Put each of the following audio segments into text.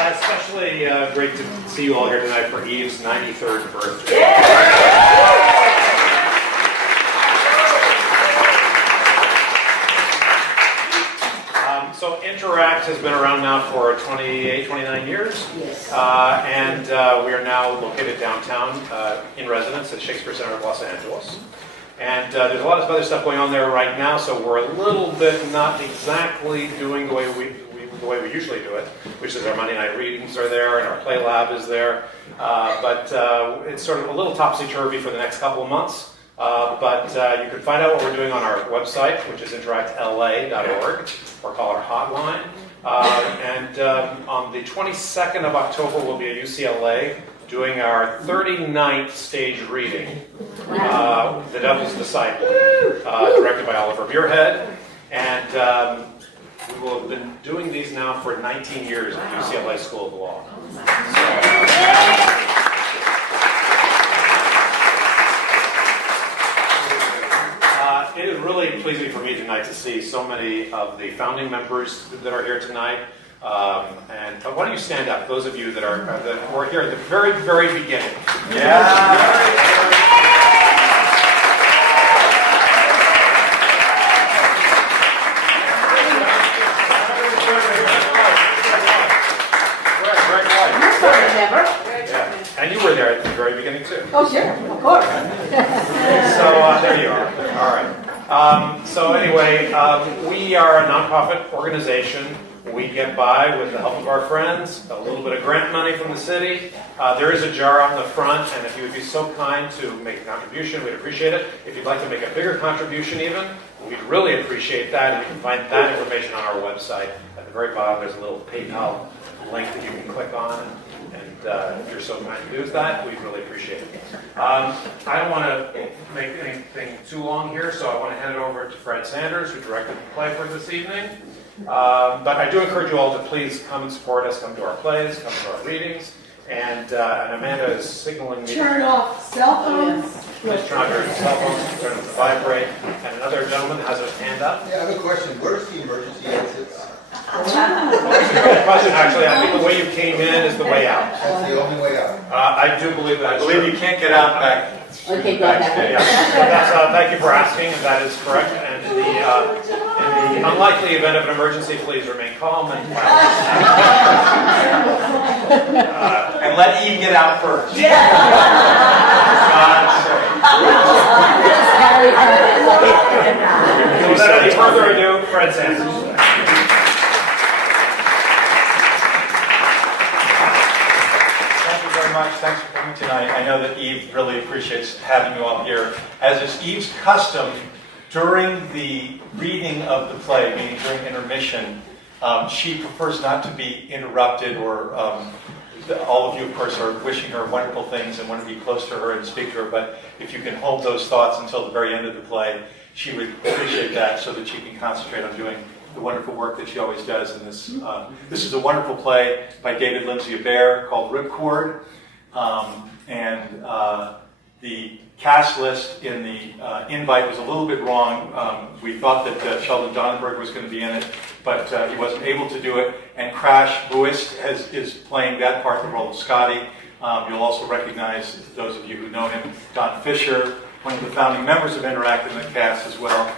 Especially great to see you all here tonight for Eve's 93rd birthday. So Interact has been around now for 28, 29 years. Yes. And we are now located downtown in residence at Shakespeare Center of Los Angeles. And there's a lot of other stuff going on there right now, so we're a little bit not exactly doing the way we usually do it, which is our Monday night readings are there and our play lab is there. But it's sort of a little topsy-turvy for the next couple of months. But you can find out what we're doing on our website, which is interactla.org, or call our hotline. And on the 22nd of October, we'll be at UCLA doing our 39th stage reading, The Devil's Disciple, directed by Oliver Muirhead. And we will have been doing these now for 19 years at UCLA School of Law. It is really pleasing for me tonight to see so many of the founding members that are here tonight. And why don't you stand up, those of you that were here at the very, very beginning. And you were there at the very beginning, too. Oh, sure, of course. So there you are. All right. So anyway, we are a nonprofit organization. We get by with the help of our friends, a little bit of grant money from the city. There is a jar out in the front, and if you would be so kind to make a contribution, we'd appreciate it. If you'd like to make a bigger contribution even, we'd really appreciate that. And you can find that information on our website. At the very bottom, there's a little PayPal link that you can click on. And if you're so kind to do that, we'd really appreciate it. I don't want to make anything too long here, so I want to hand it over to Fred Sanders, who directed the play for this evening. But I do encourage you all to please come and support us, come to our plays, come to our readings. And Amanda is signaling me. Turn off cell phones. Please turn off your cell phones, turn them to vibrate. And another gentleman has his hand up. Yeah, I have a question. Where's the emergency exits? That's a good question, actually. I think the way you came in is the way out. That's the only way out. I do believe that. I believe you can't get out back. Okay, go ahead. Yeah. So that's, thank you for asking, and that is correct. And in the unlikely event of an emergency, please remain calm and And let Eve get out first. Without any further ado, Fred Sanders. Thanks for coming tonight. I know that Eve really appreciates having you all here. As is Eve's custom, during the reading of the play, meaning during intermission, she prefers not to be interrupted, or all of you, of course, are wishing her wonderful things and want to be close to her and speak to her, but if you can hold those thoughts until the very end of the play, she would appreciate that so that she can concentrate on doing the wonderful work that she always does in this. This is a wonderful play by David Lindsay-Abaire called Ripcord. The cast list in the invite was a little bit wrong. We thought that Sheldon Donenberg was going to be in it, but he wasn't able to do it. And Crash Buist is playing that part, the role of Scotty. You'll also recognize, those of you who know him, Don Fisher, one of the founding members of Interact in the cast as well.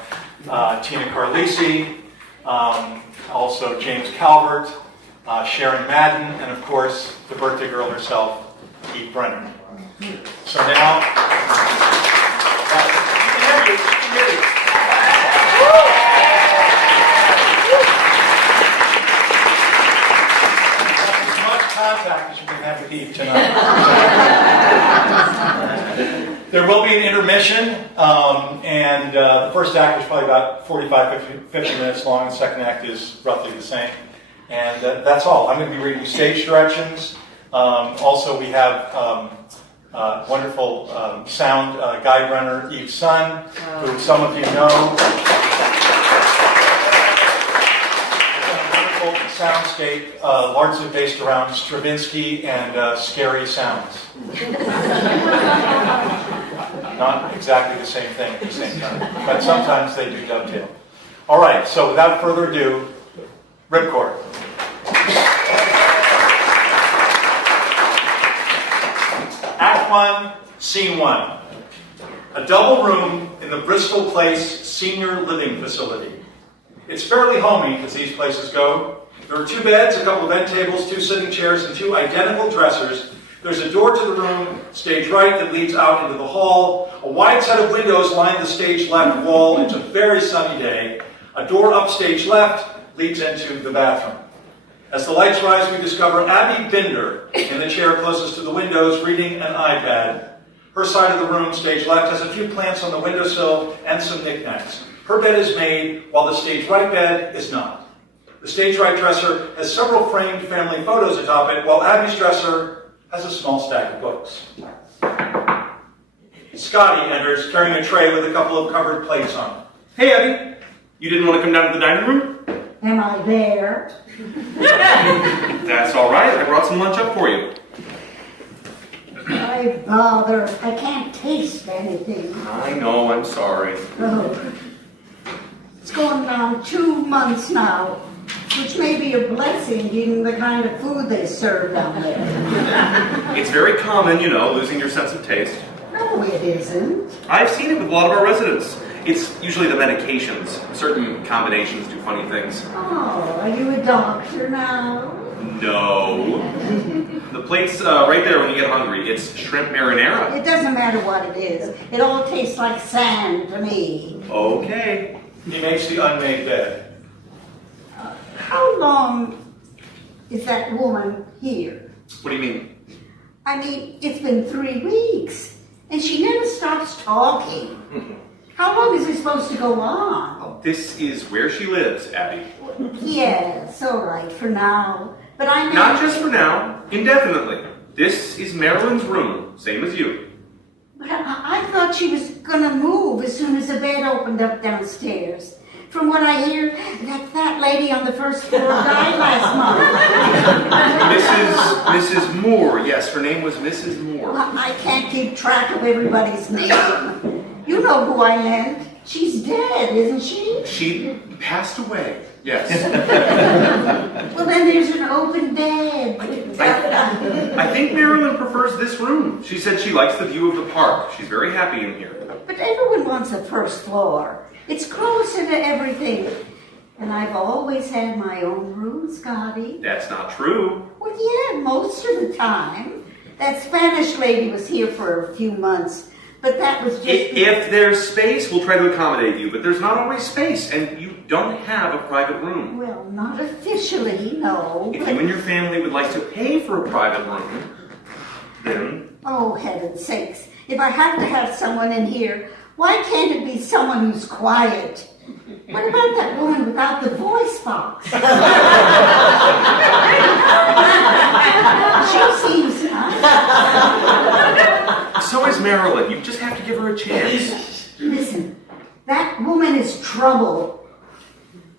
Tina Carlisi, also James Calvert, Sharon Madden, and of course, the birthday girl herself, Eve Brenner. So now, as much contact as you can have with Eve tonight. There will be an intermission, and the first act is probably about 45, 50 minutes long. The second act is roughly the same. And that's all. I'm going to be reading stage directions. Also, we have wonderful sound guide runner, Eve's son, who some of you know. Wonderful soundscape, largely based around Stravinsky and scary sounds. Not exactly the same thing at the same time, but sometimes they do dovetail. All right, so without further ado, Ripcord. 1, scene 1. A double room in the Bristol Place Senior Living Facility. It's fairly homey, as these places go. There are 2 beds, a couple of end tables, 2 sitting chairs, and 2 identical dressers. There's a door to the room, stage right, that leads out into the hall. A wide set of windows line the stage left wall. It's a very sunny day. A door up stage left leads into the bathroom. As the lights rise, we discover Abby Binder in the chair closest to the windows, reading an iPad. Her side of the room, stage left, has a few plants on the windowsill and some knickknacks. Her bed is made, while the stage right bed is not. The stage right dresser has several framed family photos atop it, while Abby's dresser has a small stack of books. Scotty enters, carrying a tray with a couple of covered plates on it. Hey, Abby. You didn't want to come down to the dining room? Am I there? That's all right. I brought some lunch up for you. I bother. I can't taste anything. I know. I'm sorry. Oh. It's going on 2 months now, which may be a blessing given the kind of food they serve down there. It's very common, you know, losing your sense of taste. No, it isn't. I've seen it with a lot of our residents. It's usually the medications. Certain combinations do funny things. Oh, are you a doctor now? No. The plate's right there when you get hungry. It's shrimp marinara. It doesn't matter what it is. It all tastes like sand to me. Okay. He makes the unmade bed. How long is that woman here? What do you mean? I mean, it's been 3 weeks, and she never stops talking. How long is it supposed to go on? Oh, this is where she lives, Abby. Yes, all right, for now. But I mean... Not just for now. Indefinitely. This is Marilyn's room. Same as you. But I thought she was going to move as soon as the bed opened up downstairs. From what I hear, that fat lady on the first floor died last month. Mrs. Moore. Yes, her name was Mrs. Moore. Well, I can't keep track of everybody's name. You know who I meant. She's dead, isn't she? She passed away. Yes. Well, then there's an open bed. I think Marilyn prefers this room. She said she likes the view of the park. She's very happy in here. But everyone wants a first floor. It's closer to everything. And I've always had my own room, Scotty. That's not true. Well, yeah, most of the time. That Spanish lady was here for a few months. But that was just... If there's space, we'll try to accommodate you. But there's not always space, and you don't have a private room. Well, not officially, no. If you and your family would like to pay for a private room, then... Oh, heaven's sakes. If I have to have someone in here, why can't it be someone who's quiet? What about that woman without the voice box? She seems nice. So is Marilyn. You just have to give her a chance. Listen, that woman is trouble.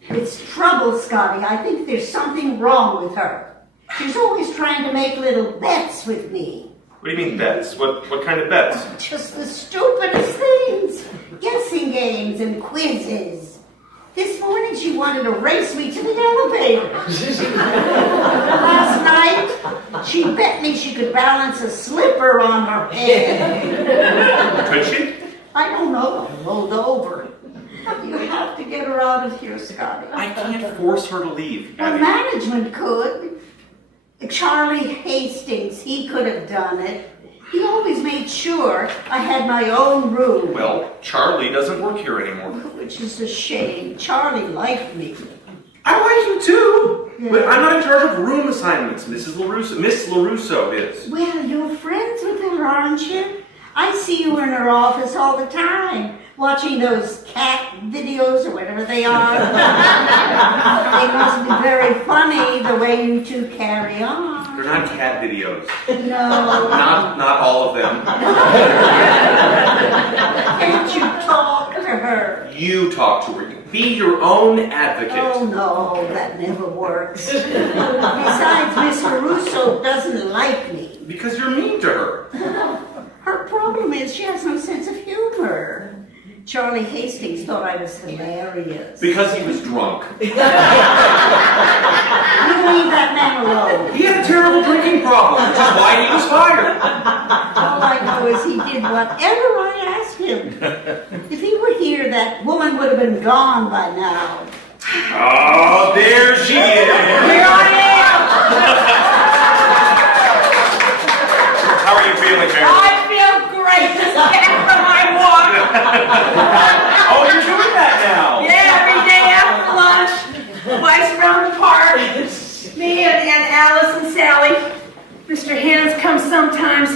It's trouble, Scotty. I think there's something wrong with her. She's always trying to make little bets with me. What do you mean bets? What kind of bets? Just the stupidest things. Guessing games and quizzes. This morning she wanted to race me to the elevator. Last night, she bet me she could balance a slipper on her head. Could she? I don't know. I rolled over. You have to get her out of here, Scotty. I can't force her to leave, Well, Abby. management could. Charlie Hastings, he could have done it. He always made sure I had my own room. Well, Charlie doesn't work here anymore. Which is a shame. Charlie liked me. I like you too, Yeah. but I'm not in charge of room assignments. Miss LaRusso is. Well, you're friends with her, aren't you? I see you in her office all the time, watching those cat videos or whatever they are. They must be very funny the way you two carry on. They're not cat videos. No. Not all of them. Can't you talk to her? You talk to her. Be your own advocate. Oh, no, that never works. Besides, Miss LaRusso doesn't like me. Because you're mean to her. Her problem is she has no sense of humor. Charlie Hastings thought I was hilarious. Because he was drunk. You leave that man alone. He had a terrible drinking problem, which is why he was fired. All I knows he did whatever I asked him. If he were here, that woman would have been gone by now. Oh, there she is. Here I am! How are you feeling, Mary? I feel great just getting for my walk. Oh, you're doing that now. Yeah, every day after lunch, twice around the park. Me and Alice and Sally. Mr. Hands comes sometimes.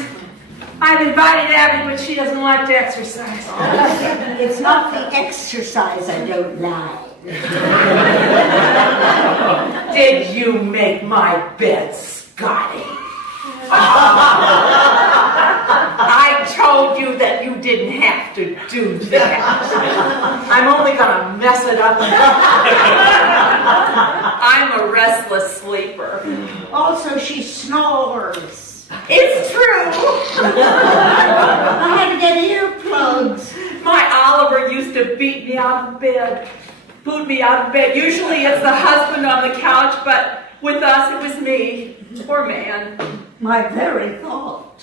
I've invited Abby, but she doesn't like to exercise. It's not the exercise I don't like. Did you make my bed, Scotty? I told you that you didn't have to do that. I'm only gonna mess it up. I'm a restless sleeper. Also, she snores. It's true. I had to get earplugs. My Oliver used to beat me out of bed. Boot me out of bed. Usually it's the husband on the couch, but with us it was me. Poor man. My very thought.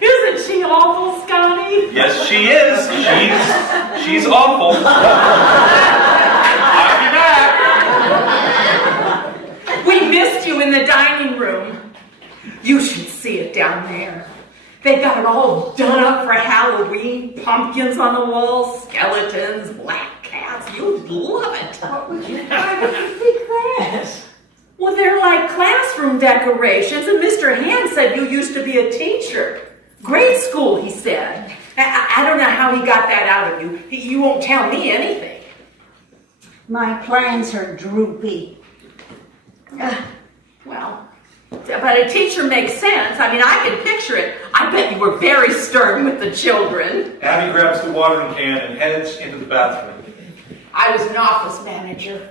Isn't she awful, Scotty? Yes, she is. She's awful. I'll be back. We missed you in the dining room. You should see it down there. They got it all done up for Halloween. Pumpkins on the walls, skeletons, black cats. You'd love it. Why would you think that? Well, they're like classroom decorations, and Mr. Hand said you used to be a teacher. Grade school, he said. I don't know how he got that out of you. You won't tell me anything. My plans are droopy. Well, but a teacher makes sense. I mean, I can picture it. I bet you were very stern with the children. Abby grabs the watering can and heads into the bathroom. I was an office manager.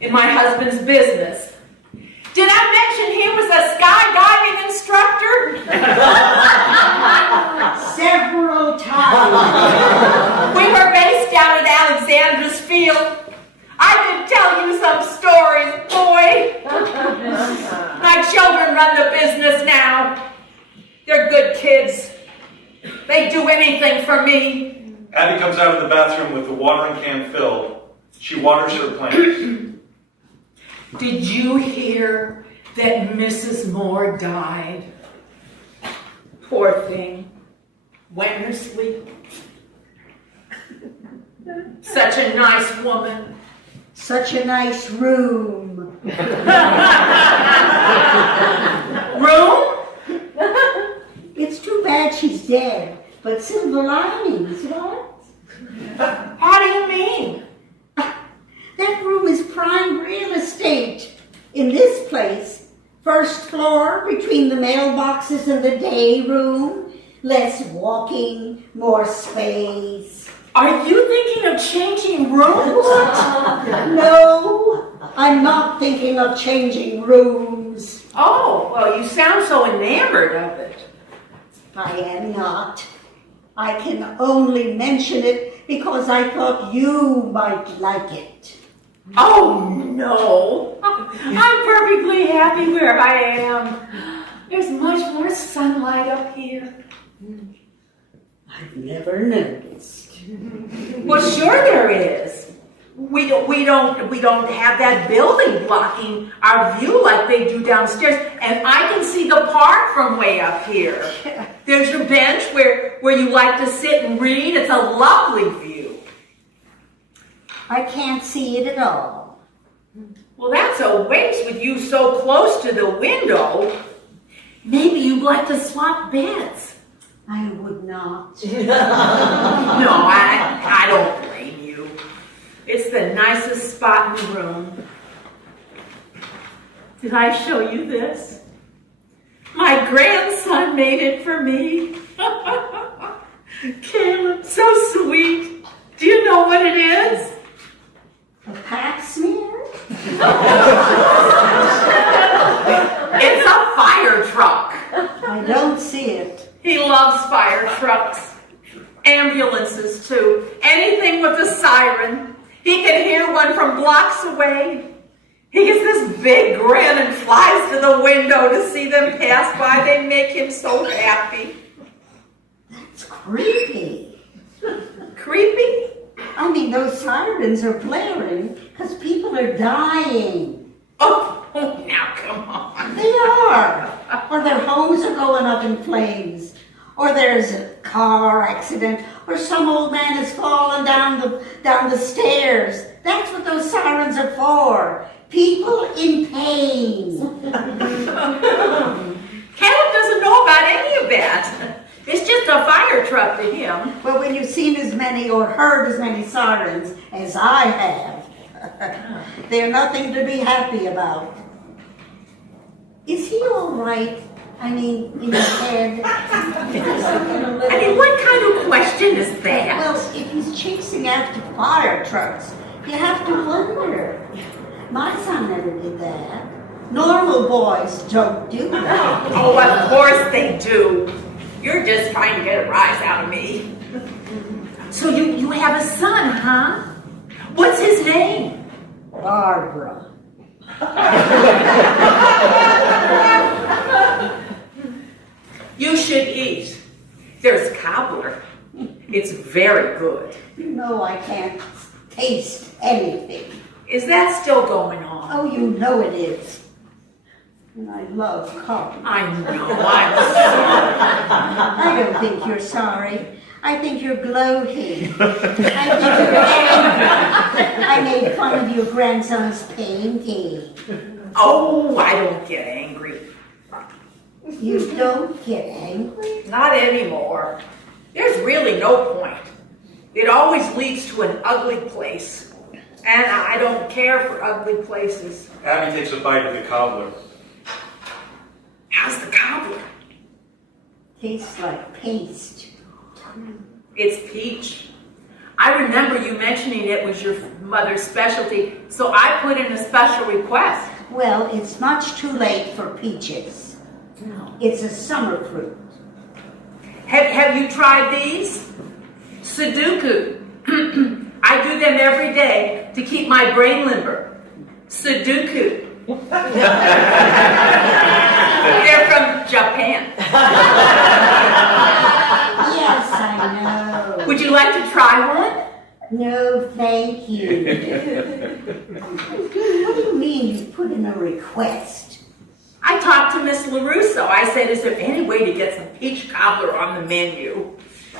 In my husband's business. Did I mention he was a skydiving instructor? Several times. We were based out at Alexandra's Field. I could tell you some stories, boy. My children run the business now. They're good kids. They do anything for me. Abby comes out of the bathroom with the watering can filled. She waters her plants. Did you hear that Mrs. Moore died? Poor thing. Went in her sleep. Such a nice woman. Such a nice room. Room? It's too bad she's dead, but silver linings, what? How do you mean? That room is prime real estate. In this place, first floor between the mailboxes and the day room, less walking, more space. Are you thinking of changing rooms? No, I'm not thinking of changing rooms. Oh, well, you sound so enamored of it. I am not. I can only mention it because I thought you might like it. Oh, no. I'm perfectly happy where I am. There's much more sunlight up here. I've never noticed. Well, sure there is. We don't have that building blocking our view like they do downstairs. And I can see the park from way up here. There's your bench where you like to sit and read. It's a lovely view. I can't see it at all. Well, that's a waste with you so close to the window. Maybe you'd like to swap beds. I would not. No, I don't blame you. It's the nicest spot in the room. Did I show you this? My grandson made it for me. Caleb, so sweet. Do you know what it is? A pap smear? It's a fire truck. I don't see it. He loves fire trucks. Ambulances, too. Anything with a siren. He can hear one from blocks away. He gets this big grin and flies to the window to see them pass by. They make him so happy. It's creepy. Creepy? I mean, those sirens are blaring because people are dying. Oh, now come on. They are. Or their homes are going up in flames. Or there's a car accident. Or some old man has fallen down the stairs. That's what those sirens are for. People in pain. Caleb doesn't know about any of that. It's just a fire truck to him. Well, when you've seen as many or heard as many sirens as I have, they're nothing to be happy about. Is he all right? I mean, in his head? I mean, what kind of question is that? Well, if he's chasing after fire trucks, you have to wonder. My son never did that. Normal boys don't do that. Oh, of course they do. You're just trying to get a rise out of me. So you have a son, huh? What's his name? Barbara. You should eat. There's cobbler. It's very good. You know I can't taste anything. Is that still going on? Oh, you know it is. And I love coffee. I know, I'm sorry. I don't think you're sorry. I think you're gloating. I think you're angry. I made fun of your grandson's painting. Oh, I don't get angry. You don't get angry? Not anymore. There's really no point. It always leads to an ugly place. And I don't care for ugly places. Abby takes a bite of the cobbler. How's the cobbler? Tastes like paste. It's peach. I remember you mentioning it was your mother's specialty, so I put in a special request. Well, it's much too late for peaches. It's a summer fruit. Have you tried these? Sudoku. I do them every day to keep my brain limber. Sudoku. They're from Japan. Yes, I know. Would you like to try one? No, thank you. What do you mean you put in a request? I talked to Miss LaRusso. I said, is there any way to get some peach cobbler on the menu?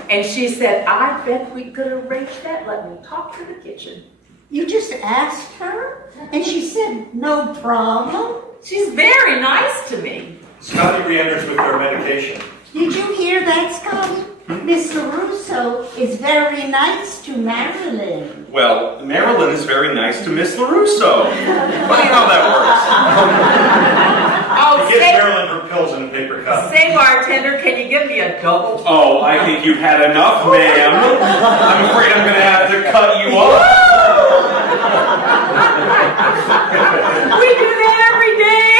And she said, I bet we could arrange that. Let me talk to the kitchen. You just asked her? And she said, no problem? She's very nice to me. Scotty re-enters with their medication. Did you hear that, Scotty? Miss LaRusso is very nice to Marilyn. Well, Marilyn is very nice to Miss LaRusso. Funny how that Oh, He gives Marilyn her pills in a paper cup. say, bartender, can you give me a double? works. Oh, I think you've had enough, ma'am. I'm afraid I'm going to have to cut you off. We do that every day.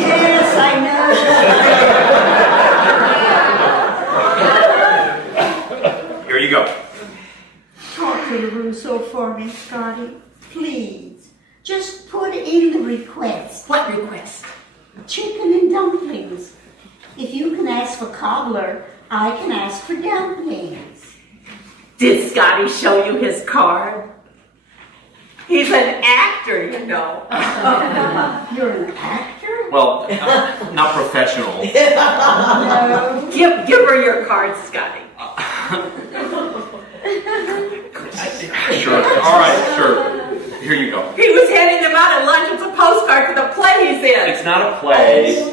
Yes, I know. Here you go. Talk to LaRusso for me, Scotty. Please. Just put in the request. What request? Chicken and dumplings. If you can ask for cobbler, I can ask for dumplings. Did Scotty show you his card? He's an actor, you know. You're an actor? Well, not professional. No. Give her your card, Scotty. Sure. All right, sure. Here you go. He was handing them out at lunch. It's a postcard for the play he's in. It's not a play.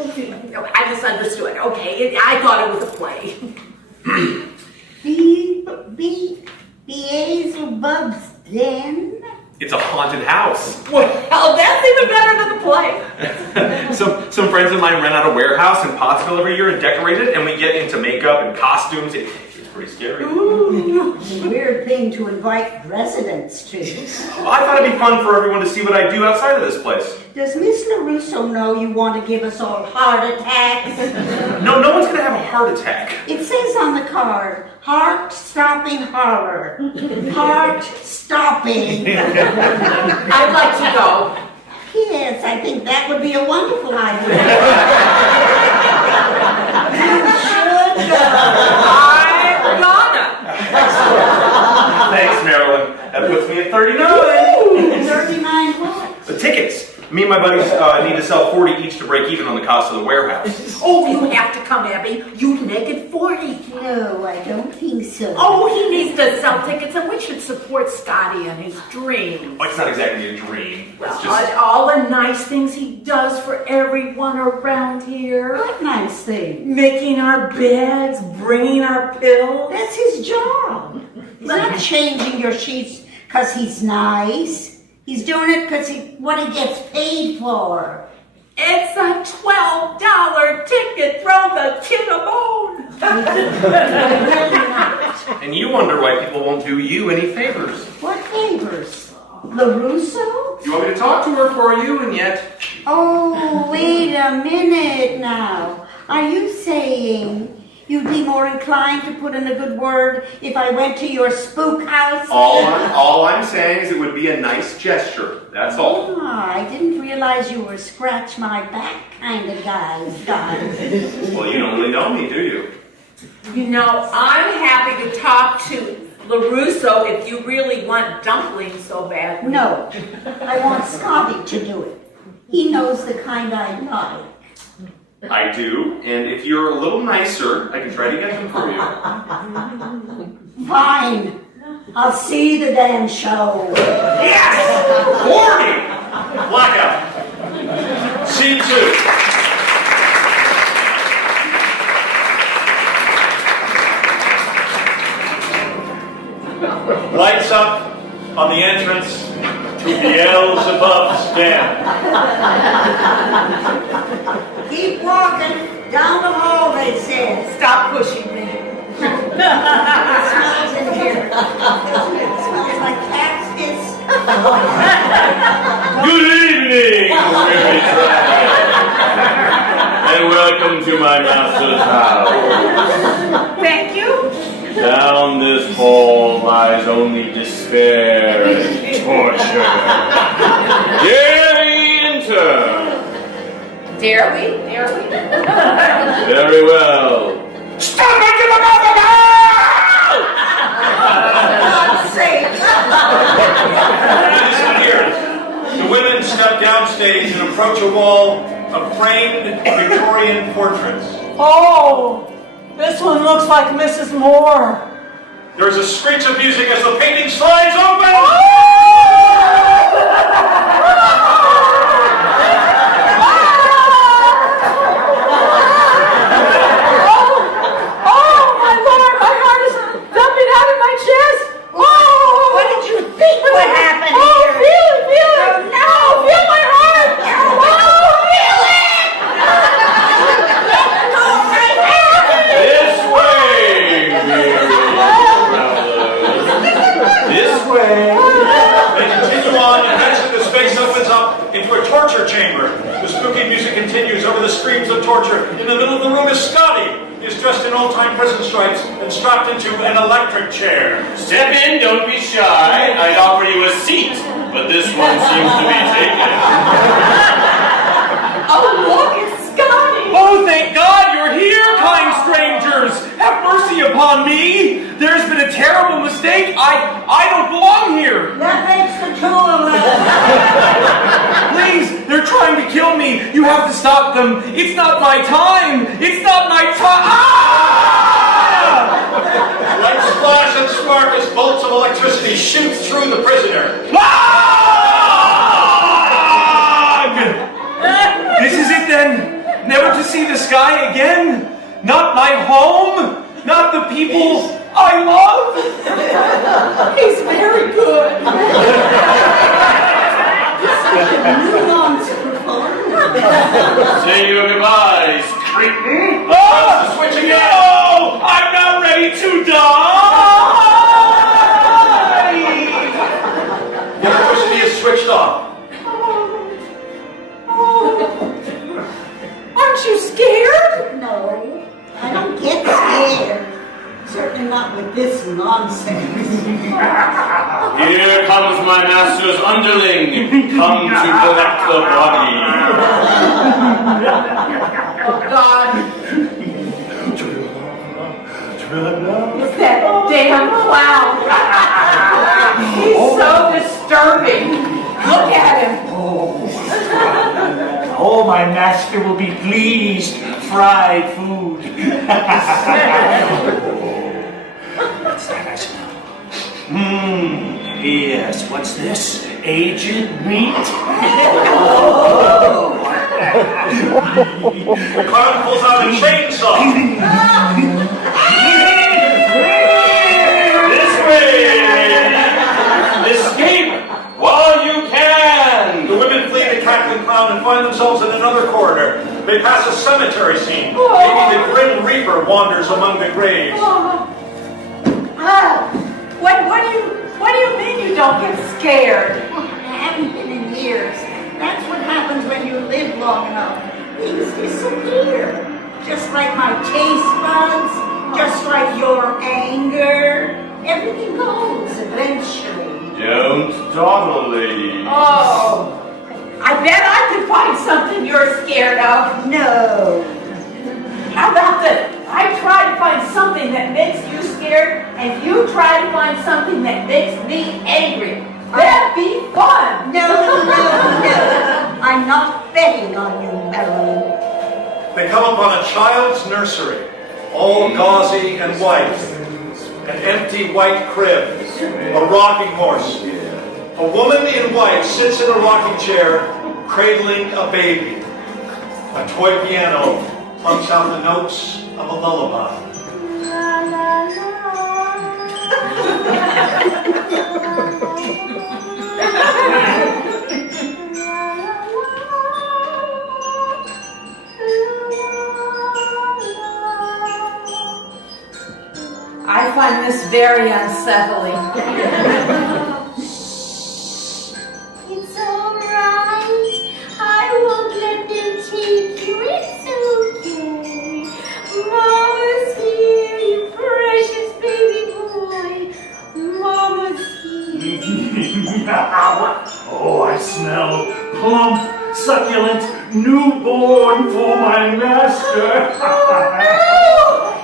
Oh, I misunderstood. Okay, I thought it was a play. Beelzebub's Den? It's a haunted house. Well, that's even better than the play. Some friends of mine rent out a warehouse in Pottsville every year and decorate it, and we get into makeup and costumes. It's pretty scary. Ooh. Weird thing to invite residents to. I thought it'd be fun for everyone to see what I do outside of this place. Does Miss LaRusso know you want to give us all heart attacks? No one's gonna have a heart attack. It says on the card, heart-stopping horror. Heart-stopping. I'd like to go. Yes, I think that would be a wonderful idea. You should go. I'm gonna. Thanks, Marilyn. That puts me at 39. 39 what? The tickets. Me and my buddies need to sell 40 each to break even on the cost of the warehouse. Oh, you have to come, Abby. You can make it 40. No, I don't think so. Oh, he needs to sell tickets, and we should support Scotty and his dream. Well, it's not exactly a dream. It's just... All the nice things he does for everyone around here. What nice thing? Making our beds, bringing our pillows. That's his job. He's not changing your sheets because he's nice. He's doing it because what he gets paid for. It's a $12 ticket. Throw the kid a bone. And you wonder why people won't do you any favors. What favors? LaRusso? You want me to talk to her for you, and yet... Oh, wait a minute now. Are you saying you'd be more inclined to put in a good word if I went to your spook house? All I'm saying is it would be a nice gesture. That's all. Ah, I didn't realize you were scratch my back kind of guy. Well, you don't really know me, do you? You know, I'm happy to talk to LaRusso if you really want dumplings so bad. No, I want Scotty to do it. He knows the kind I like. I do, and if you're a little nicer, I can try to get them for you. Fine. I'll see the damn show. Yes! 40! Blackout. Scene 2. Lights up on the entrance to Beelzebub's den. Keep walking down the hall, they said. Stop pushing me. It smells in here. It smells like cat's piss. Good evening, weary traveler, and welcome to my master's house. Thank you. Down this hall lies only despair and torture. Dare we enter? Dare we? Dare we? Very well. Stop it to the mouth of hell! God's sake. The women step downstage and approach a wall of framed Victorian portraits. Oh, this one looks like Mrs. Moore. There is a screech of music as the painting slides open. What did you think would happen here? Feel it! Oh, no. Feel my heart! Feel it! This way, this way. They continue on, and eventually the space opens up into a torture chamber. The spooky music continues over the screams of torture. In the middle of the room is Scotty. He is dressed in old-time prison stripes and strapped into an electric chair. Step in, don't be shy. I'd offer you a seat, but this one seems to be taken. Oh, look, it's Scotty. Oh, thank God you're here, kind strangers! Have mercy upon me! There's been a terrible mistake. I don't belong here. That makes the two of us. Please, they're trying to kill me. You have to stop them. It's not my time. It's not my time. Ah! Lights flash and spark as bolts of electricity shoot through the prisoner. Ah! This is it then. Never to see the sky again. Not my home. Not the people I love. He's very good. Say your goodbyes, cretin. Press the switch again. No! I'm not ready to die! The electricity is switched off. Aren't you scared? No, I don't get scared. Certainly not with this nonsense. Here comes my master's underling, come to collect the body. Oh, God. It's that damn clown. He's so disturbing. Look at him. Oh, my master will be pleased. Fried food. What's that I smell? Yes, what's this? Aged meat? The clown pulls out a chainsaw. This way! Escape while you can! The women flee the cackling clown and find themselves in another corridor. They pass a cemetery scene. Maybe the Grim Reaper wanders among the graves. What do you mean you don't get scared? I haven't been in years. That's what happens when you live long enough. Things disappear. Just like my taste buds, just like your anger. Everything goes eventually. Don't dawdle, lady. Oh, I bet I could find something you're scared of. No. How about that? I try to find something that makes you scared, and you try to find something that makes me angry. That'd be fun. No. I'm not betting on you, Marilyn. They come upon a child's nursery, all gauzy and white. An empty white crib, a rocking horse. A woman in white sits in a rocking chair, cradling a baby. A toy piano plunks out the notes of a lullaby. I find this very unsettling. It's all right. I won't let them take you. It's okay. Mama's here, you precious baby boy. Mama's here. Oh, I smell plump, succulent, newborn for my master. Oh no!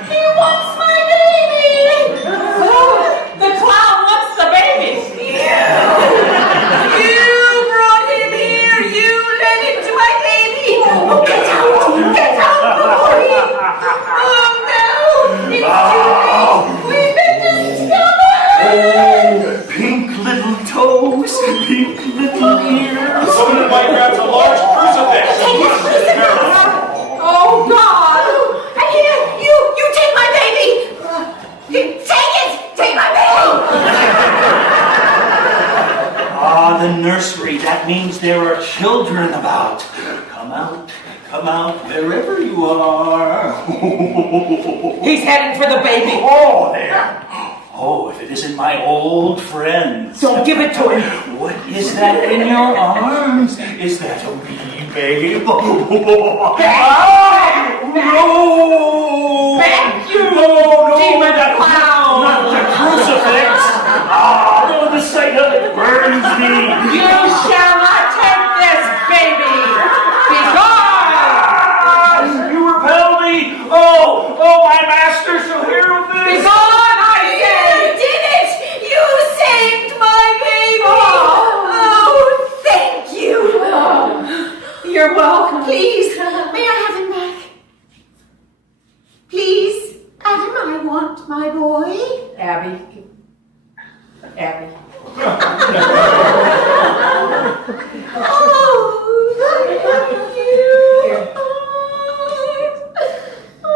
He wants my baby! Oh, the clown wants the baby. You brought him here. You led him to my baby. Oh, get out! Get out, boy! Oh no! It's too late. We've been discovered. Oh, pink little toes, pink little ears. The woman in white grabs a large crucifix and runs to the barrel. Oh God! I can't. You take my baby. Take it. Take my baby. Ah, the nursery. That means there are children about. Come out, wherever you are. He's heading for the baby. Oh, there. Oh, if it isn't my old friends. Don't give it to him. What is that in your arms? Is that a wee babe? Back. No! Back, you No, demon clown. Not the crucifix! Ah, no, the sight of it burns me! You shall not take this baby. Be gone. You repel me! Oh, my master shall hear of Be this! gone, I say. You did it! You saved my baby! Oh, thank you! You're welcome. Please, may I have him back? Please, Adam, I want my boy. Abby. Oh, thank you. Oh,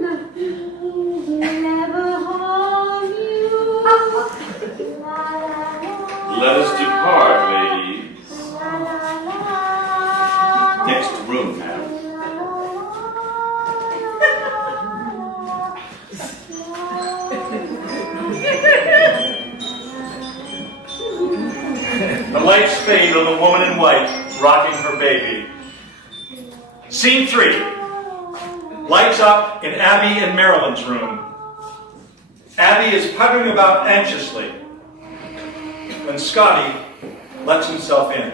nothing will ever harm you. Let us depart, ladies. Next room, madam. The lights fade on the woman in white, rocking her baby. Scene 3. Lights up in Abby and Marilyn's room. Abby is puttering about anxiously. when Scotty lets himself in.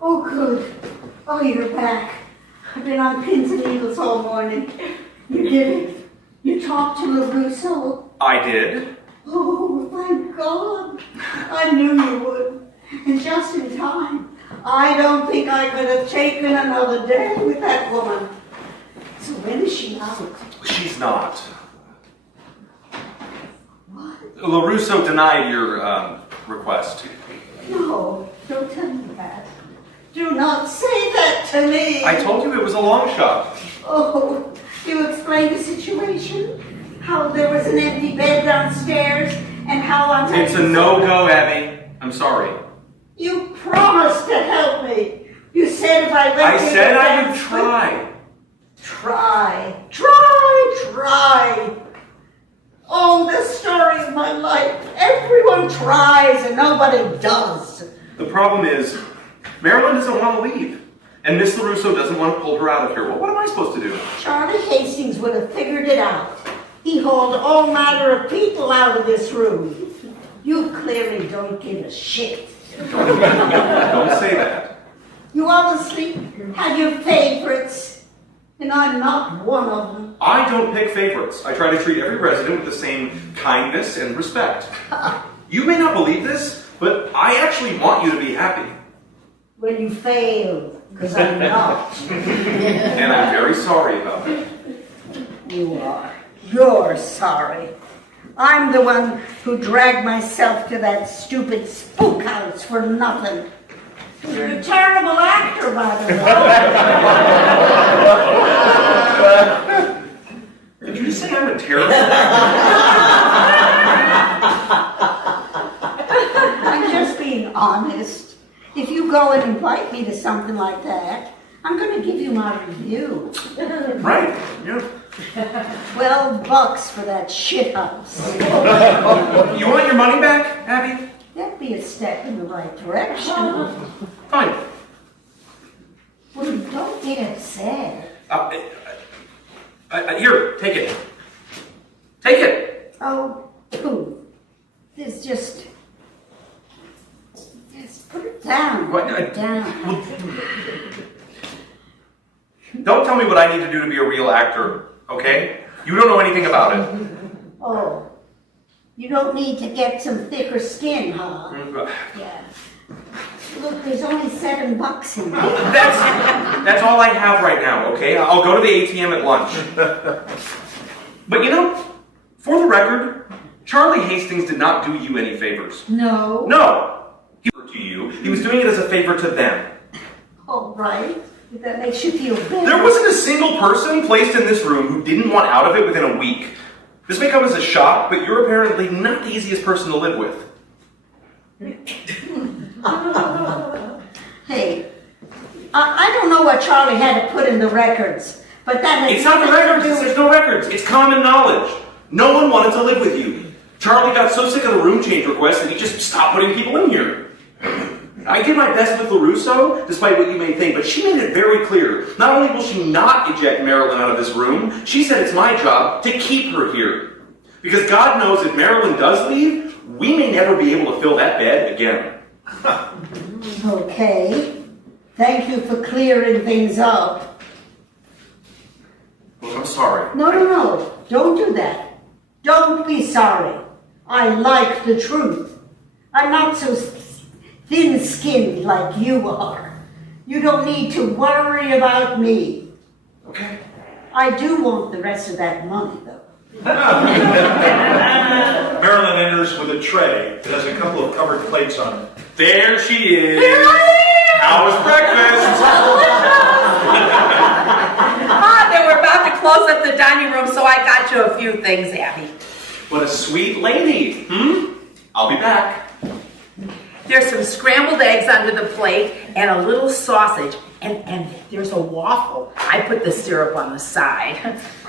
Oh, good. Oh, you're back. I've been on pins and needles all morning. You did it. You talked to LaRusso. I did. Oh, thank God. I knew you would. And just in time. I don't think I could have taken another day with that woman. So when is she out? She's not. What? LaRusso denied your request. No, don't tell me that. Do not say that to me. I told you it was a long shot. Oh, you explained the situation? How there was an empty bed downstairs and how I'm... It's a no-go, Abby. I'm sorry. You promised to help me. You said if I went I to said the I would dance- try. Try. Oh, the story of my life. Everyone tries and nobody does. The problem is, Marilyn doesn't want to leave. And Miss LaRusso doesn't want to pull her out of here. Well, what am I supposed to do? Charlie Hastings would have figured it out. He hauled all manner of people out of this room. You clearly don't give a shit. Don't say that. You obviously have your favorites, and I'm not one of them. I don't pick favorites. I try to treat every resident with the same kindness and respect. You may not believe this, but I actually want you to be happy. When you fail, because I'm not. And I'm very sorry about it. You are. You're sorry. I'm the one who dragged myself to that stupid spook house for nothing. You're a terrible actor, by the way. Did you just say I'm a terrorist? I'm just being honest. If you go and invite me to something like that, I'm going to give you my review. Right, yeah. $12 for that shit house. You want your money back, Abby? That'd be a step in the right direction. Fine. Well, don't get upset. Here, take it. Take it. Oh, pooh. This just put it down. What? Put it down. Don't tell me what I need to do to be a real actor, okay? You don't know anything about it. Oh, you don't need to get some thicker skin, huh? Yeah. Look, there's only $7 in there. That's all I have right now, okay? I'll go to the ATM at lunch. But you know, for the record, Charlie Hastings did not do you any favors. No. No! He was to you. He was doing it as a favor to them. All right. If that makes you feel better. There wasn't a single person placed in this room who didn't want out of it within a week. This may come as a shock, but you're apparently not the easiest person to live with. Hey, I don't know what Charlie had to put in the records, but that has It's not the nothing to records, do with- there's no records. It's common knowledge. No one wanted to live with you. Charlie got so sick of the room change requests that he just stopped putting people in here. I did my best with LaRusso, despite what you may think, but she made it very clear. Not only will she not eject Marilyn out of this room, she said it's my job to keep her here. Because God knows if Marilyn does leave, we may never be able to fill that bed again. Okay. Thank you for clearing things up. Well, I'm sorry. No. Don't do that. Don't be sorry. I like the truth. I'm not so thin-skinned like you are. You don't need to worry about me. Okay. I do want the rest of that money, though. Marilyn enters with a tray that has a couple of covered plates on it. There she is. How was breakfast? They were about to close up the dining room, so I got you a few things, Abby. What a sweet lady. I'll be back. There's some scrambled eggs under the plate and a little sausage. And there's a waffle. I put the syrup on the side.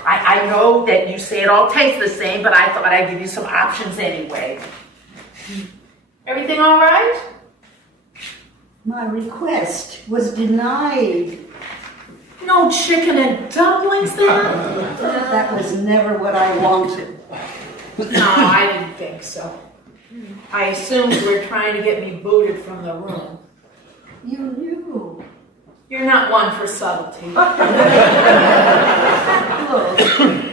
I know that you say it all tastes the same, but I thought I'd give you some options anyway. Everything all right? My request was denied. No, no chicken and dumplings then? That was never what I wanted. No, I didn't think so. I assumed you were trying to get me booted from the room. You knew. You're not one for subtlety. Look,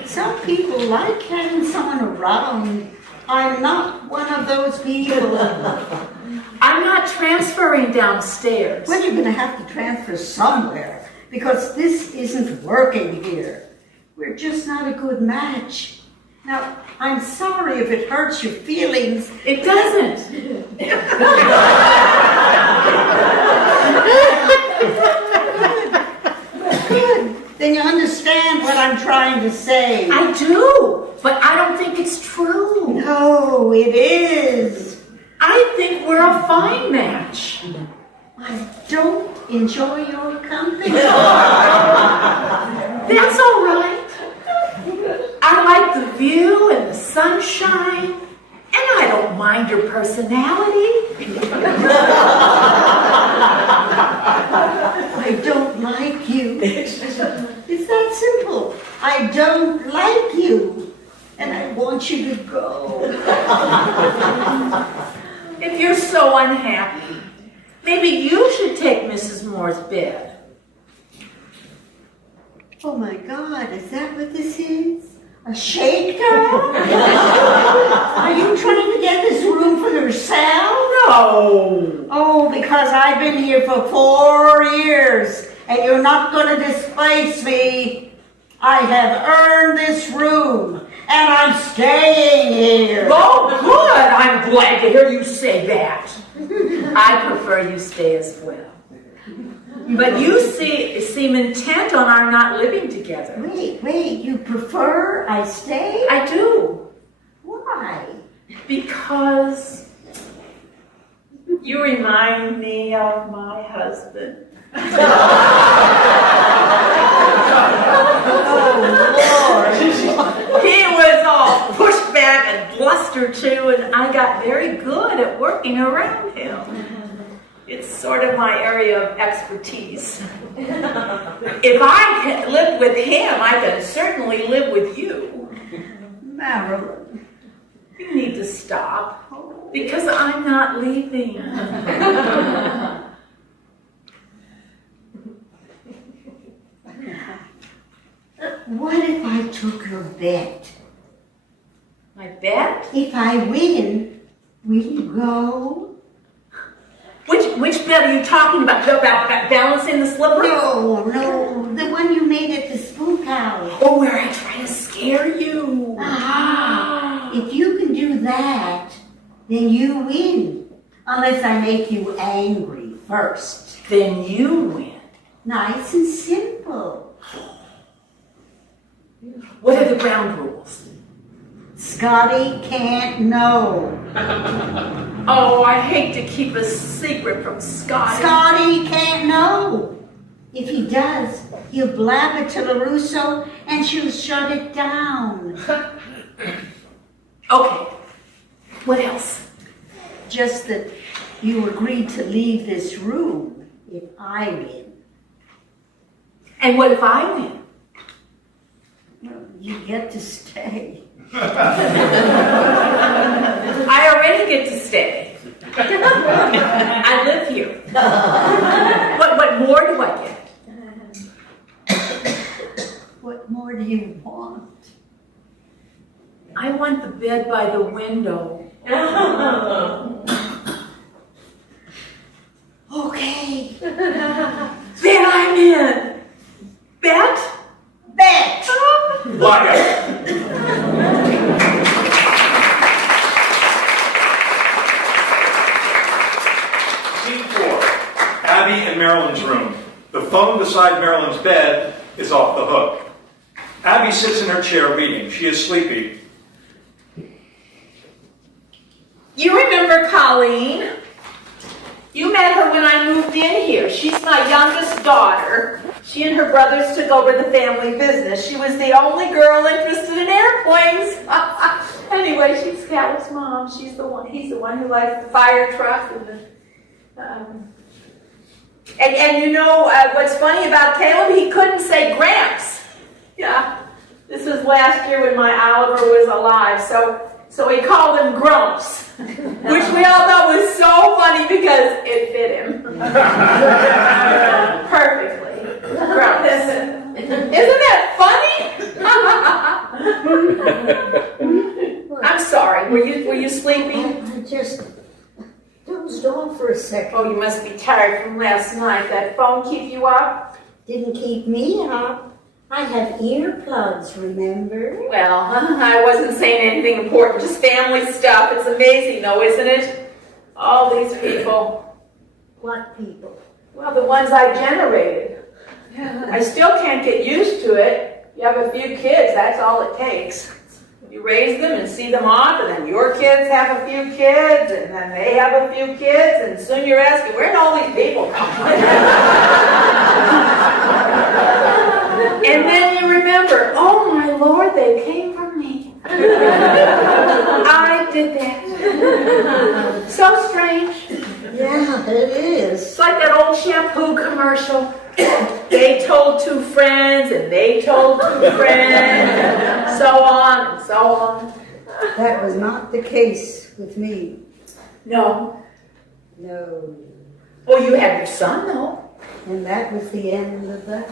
some people like having someone around. I'm not one of those people. I'm not transferring downstairs. Well, you're going to have to transfer somewhere because this isn't working here. We're just not a good match. Now, I'm sorry if it hurts your feelings. It doesn't. Good. Then you understand what I'm trying to say. I do, but I don't think it's true. No, it is. I think we're a fine match. I don't enjoy your company. That's all right. I like the view and the sunshine, and I don't mind your personality. I don't like you. It's that simple. I don't like you, and I want you to go. If you're so unhappy, maybe you should take Mrs. Moore's bed. Oh my God, is that what this is? A shakedown? Are you trying to get this room for yourself? No. Oh, because I've been here for 4 years, and you're not going to displace me. I have earned this room, and I'm staying here. Oh, good. I'm glad to hear you say that. I prefer you stay as well. But you seem intent on our not living together. Wait, you prefer I stay? I do. Why? Because you remind me of my husband. Oh, Lord. He was all pushed back and bluster too, and I got very good at working around him. It's sort of my area of expertise. If I can live with him, I can certainly live with you. Marilyn. You need to stop, because I'm not leaving. What if I took your bet? My bet? If I win, will you go? Which bet are you talking about? About balancing the slipper? No, the one you made at the spook house. Oh, where I try to scare you. Ah, if you can do that, then you win. Unless I make you angry first. Then you win. Nice and simple. What are the ground rules? Scotty can't know. Oh, I hate to keep a secret from Scotty. Scotty can't know. If he does, he'll blab it to LaRusso and she'll shut it down. Okay. What else? Just that you agreed to leave this room if I win. And what if I win? Well, you get to stay. I already get to stay. I live here. What more do I get? What more do you want? I want the bed by the window. Okay. Then I'm in. Bet? Bet! Liar. Scene 4. Abby and Marilyn's room. The phone beside Marilyn's bed is off the hook. Abby sits in her chair reading. She is sleepy. You remember Colleen? You met her when I moved in here. She's my youngest daughter. She and her brothers took over the family business. She was the only girl interested in airplanes. Anyway, she's Scout's mom. He's the one who likes the fire truck and the And you know what's funny about Caleb? He couldn't say Gramps. Yeah, this was last year when my Oliver was alive, so he called him Grumps, which we all thought was so funny because it fit him perfectly. Grumps. Isn't that funny? I'm sorry. Were you sleeping? I just dozed off for a second. Oh, you must be tired from last night. That phone keep you up? Didn't keep me up. I have earplugs, remember? Well, I wasn't saying anything important, just family stuff. It's amazing though, isn't it? All these people. What people? Well, the ones I generated. I still can't get used to it. You have a few kids, that's all it takes. You raise them and see them off, and then your kids have a few kids, and then they have a few kids, and soon you're asking, where did all these people come from? And then you remember, oh my Lord, they came from me. I did that. So strange. Yeah, it is. It's like that old shampoo commercial. They told two friends, and they told two friends, and so on and so on. That was not the case with me. No. No. Oh, you had your son, though. And that was the end of that.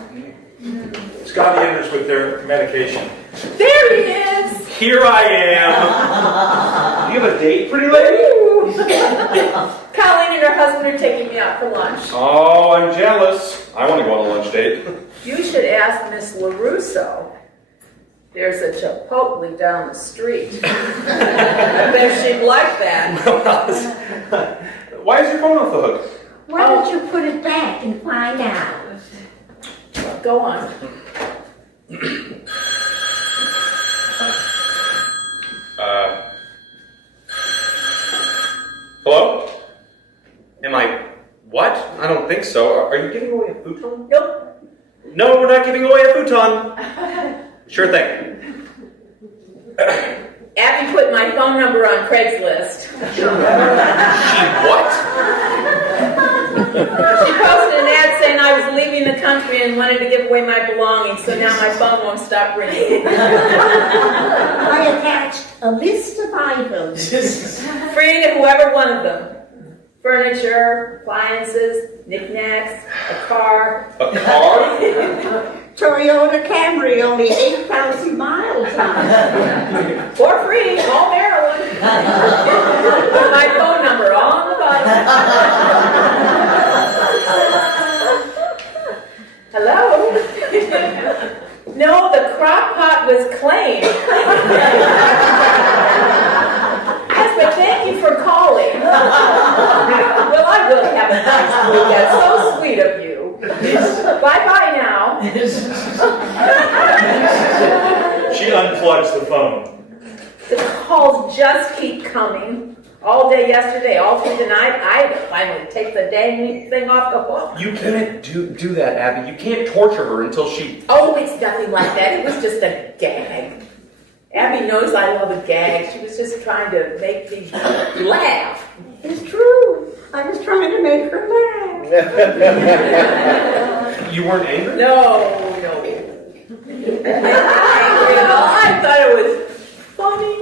Scotty enters with their medication. There he is. Here I am. You have a date, pretty lady? Colleen and her husband are taking me out for lunch. Oh, I'm jealous. I want to go on a lunch date. You should ask Miss LaRusso. There's a Chipotle down the street. I bet she'd like that. Why is your phone off the hook? Why don't you put it back and find out? Go on. Hello? Am I... What? I don't think so. Are you giving away a futon? Nope. No, we're not giving away a futon. Sure thing. Abby put my phone number on Craigslist. She what? She posted an ad saying I was leaving the country and wanted to give away my belongings, so now my phone won't stop ringing. I attached a list of items. Free to whoever wanted them. Furniture, appliances, knickknacks, a car. A car? Toyota Camry, only 8,000 miles on it. For free, all Maryland. With my phone number all on the bottom. Hello? No, the crock pot was claimed. Yes, but thank you for calling. Well, I really have a nice mood. That's so sweet of you. Bye-bye now. She unplugs the phone. The calls just keep coming. All day yesterday, all through the night. I had to finally take the dang thing off the hook. You can't do that, Abby. You can't torture her until she... Oh, it's nothing like that. It was just a gag. Abby knows I love a gag. She was just trying to make me laugh. It's true. I was trying to make her laugh. You weren't angry? No. Angry at all. I thought it was funny.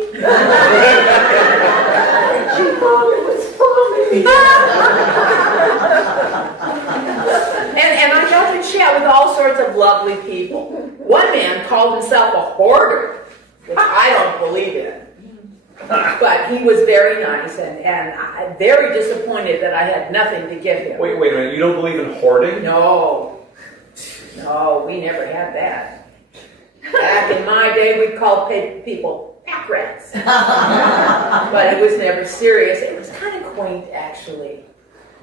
She thought it was funny. And I got to chat with all sorts of lovely people. One man called himself a hoarder, which I don't believe in. But he was very nice, and I'm very disappointed that I had nothing to give him. Wait a minute. You don't believe in hoarding? No, we never had that. Back in my day, we called people pack rats. But it was never serious. It was kind of quaint, actually.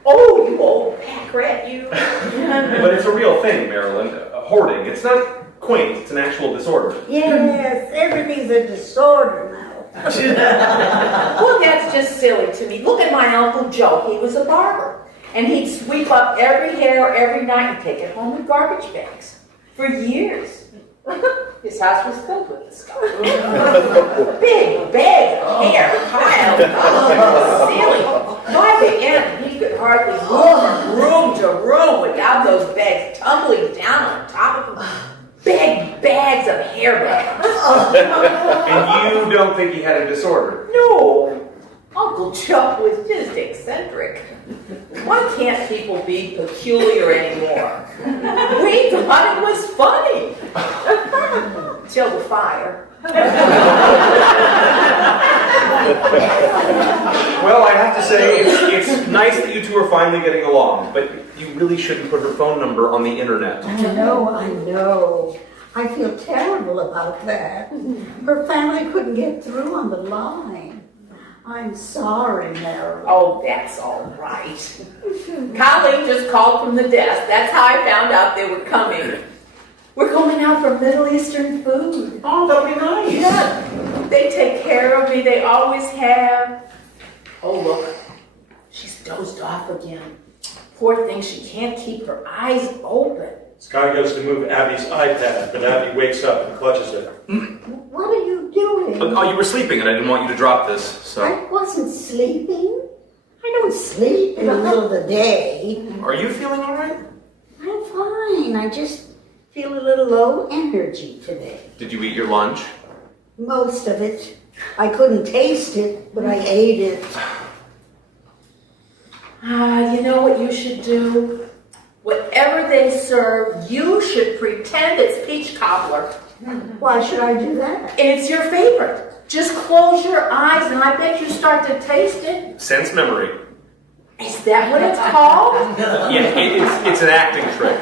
Oh, you old pack rat, you. But it's a real thing, Marilyn. Hoarding. It's not quaint. It's an actual disorder. Yes, everything's a disorder now. Well, that's just silly to me. Look at my Uncle Joe. He was a barber. And he'd sweep up every hair every night and take it home in garbage bags. For years. His house was filled with this stuff. Big bags of hair piled up on the ceiling. By the end, he we could hardly move from room to room without those bags tumbling down on top of them. Big bags of hairbands. And you don't think he had a disorder? No, Uncle Chuck was just eccentric. Why can't people be peculiar anymore? We thought it was funny. Till the fire. Well, I have to say, it's nice that you two are finally getting along, but you really shouldn't put her phone number on the internet. I know. I feel terrible about that. Her family couldn't get through on the line. I'm sorry, Mary. Oh, that's all right. Colleen just called from the desk. That's how I found out they were coming. We're going out for Middle Eastern food. Oh, that'll be nice. Yeah, they take care of me. They always have. Oh, look. She's dozed off again. Poor thing, she can't keep her eyes open. Sky goes to move Abby's iPad, but Abby wakes up and clutches it. What are you doing? Oh, you were sleeping, and I didn't want you to drop this, so... I wasn't sleeping. I don't sleep in the middle of the day. Are you feeling all right? I'm fine. I just feel a little low energy today. Did you eat your lunch? Most of it. I couldn't taste it, but I ate it. You know what you should do? Whatever they serve, you should pretend it's peach cobbler. Why should I do that? It's your favorite. Just close your eyes and I bet you start to taste it. Sense memory. Is that what it's called? Yeah, it's an acting trick.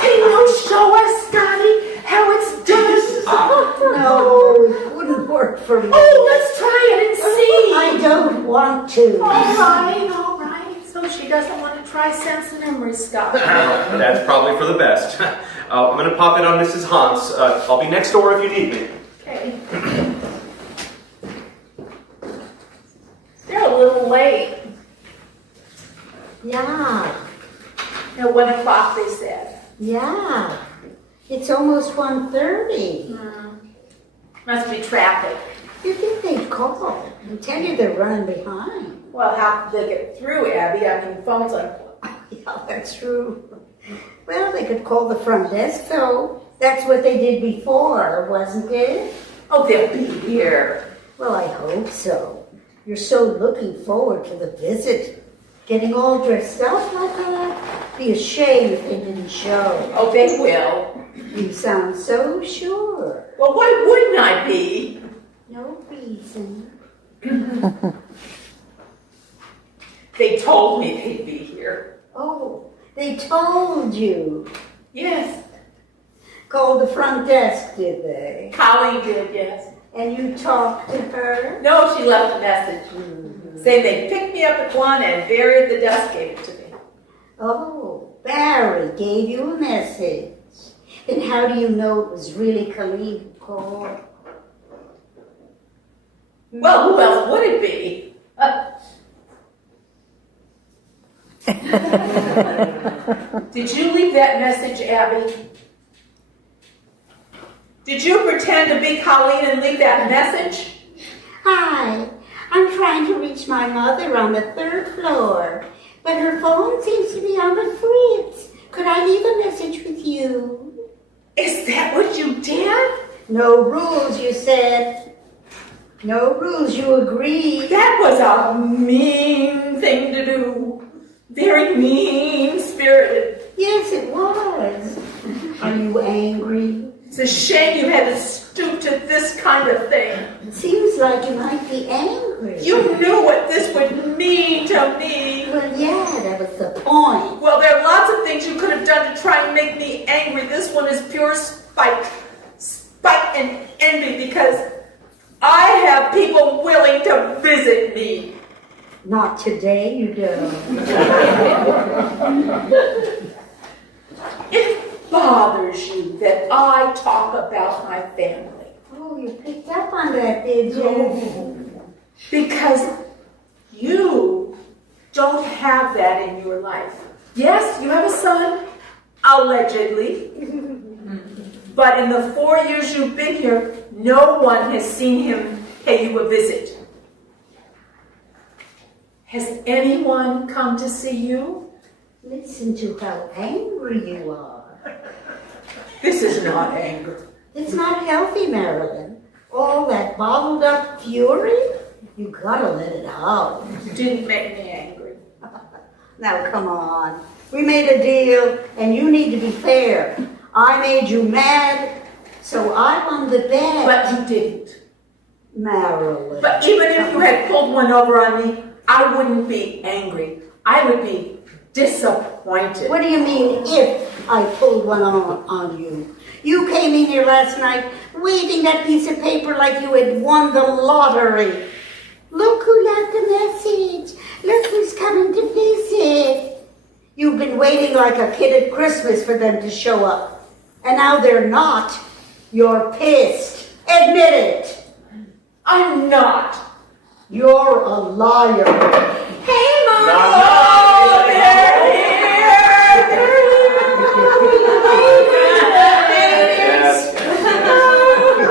Can you show us, Scotty, how it's done? No, it wouldn't work for me. Oh, let's try it and see. I don't want to. All right. So she doesn't want to try sense memory, Scott. That's probably for the best. I'm going to pop in on Mrs. Hans. I'll be next door if you need me. Okay. They're a little late. Yeah. At 1 o'clock, they said. Yeah. It's almost 1:30. Must be traffic. You think they'd call and tell you they're running behind? Well, how did they get through, Abby? I mean, phones are... Yeah, that's true. Well, they could call the front desk, though. That's what they did before, wasn't it? Oh, they'll be here. Well, I hope so. You're so looking forward to the visit. Getting all dressed up like that? Be a shame if they didn't show. Oh, they will. You sound so sure. Well, why wouldn't I be? No reason. They told me they'd be here. Oh, they told you. Yes. Called the front desk, did they? Colleen did, yes. And you talked to her? No, she left a message. Saying they'd pick me up at 1 and Barry at the desk gave it to me. Oh, Barry gave you a message. Then how do you know it was really Colleen who called? Well, who else would it be? Did you leave that message, Abby? Did you pretend to be Colleen and leave that message? Hi, I'm trying to reach my mother on the 3rd floor, but her phone seems to be on the fritz. Could I leave a message with you? Is that what you did? No rules, you said. No rules, you agreed. That was a mean thing to do. Very mean-spirited. Yes, it was. Are you angry? It's a shame you had to stoop to this kind of thing. It seems like you might be angry. You knew what this would mean to me. Well, yeah, that was the point. Well, there are lots of things you could have done to try and make me angry. This one is pure spite. Spite and envy because I have people willing to visit me. Not today, you don't. It bothers you that I talk about my family. Oh, you picked up on that, did you? Because you don't have that in your life. Yes, you have a son, allegedly. But in the 4 years you've been here, no one has seen him pay you a visit. Has anyone come to see you? Listen to how angry you are. This is not anger. It's not healthy, Marilyn. All that bottled up fury, you gotta let it out. Didn't make me angry. Now, come on. We made a deal, and you need to be fair. I made you mad, so I won the bet. But you didn't. Marilyn. But even if you had pulled one over on me, I wouldn't be angry. I would be disappointed. What do you mean, if I pulled one on you? You came in here last night waving that piece of paper like you had won the lottery. Look who left the message. Look who's coming to visit. You've been waiting like a kid at Christmas for them to show up. And now they're not. You're pissed. Admit it. I'm not. You're a liar. Hey, Mom! No, They're here!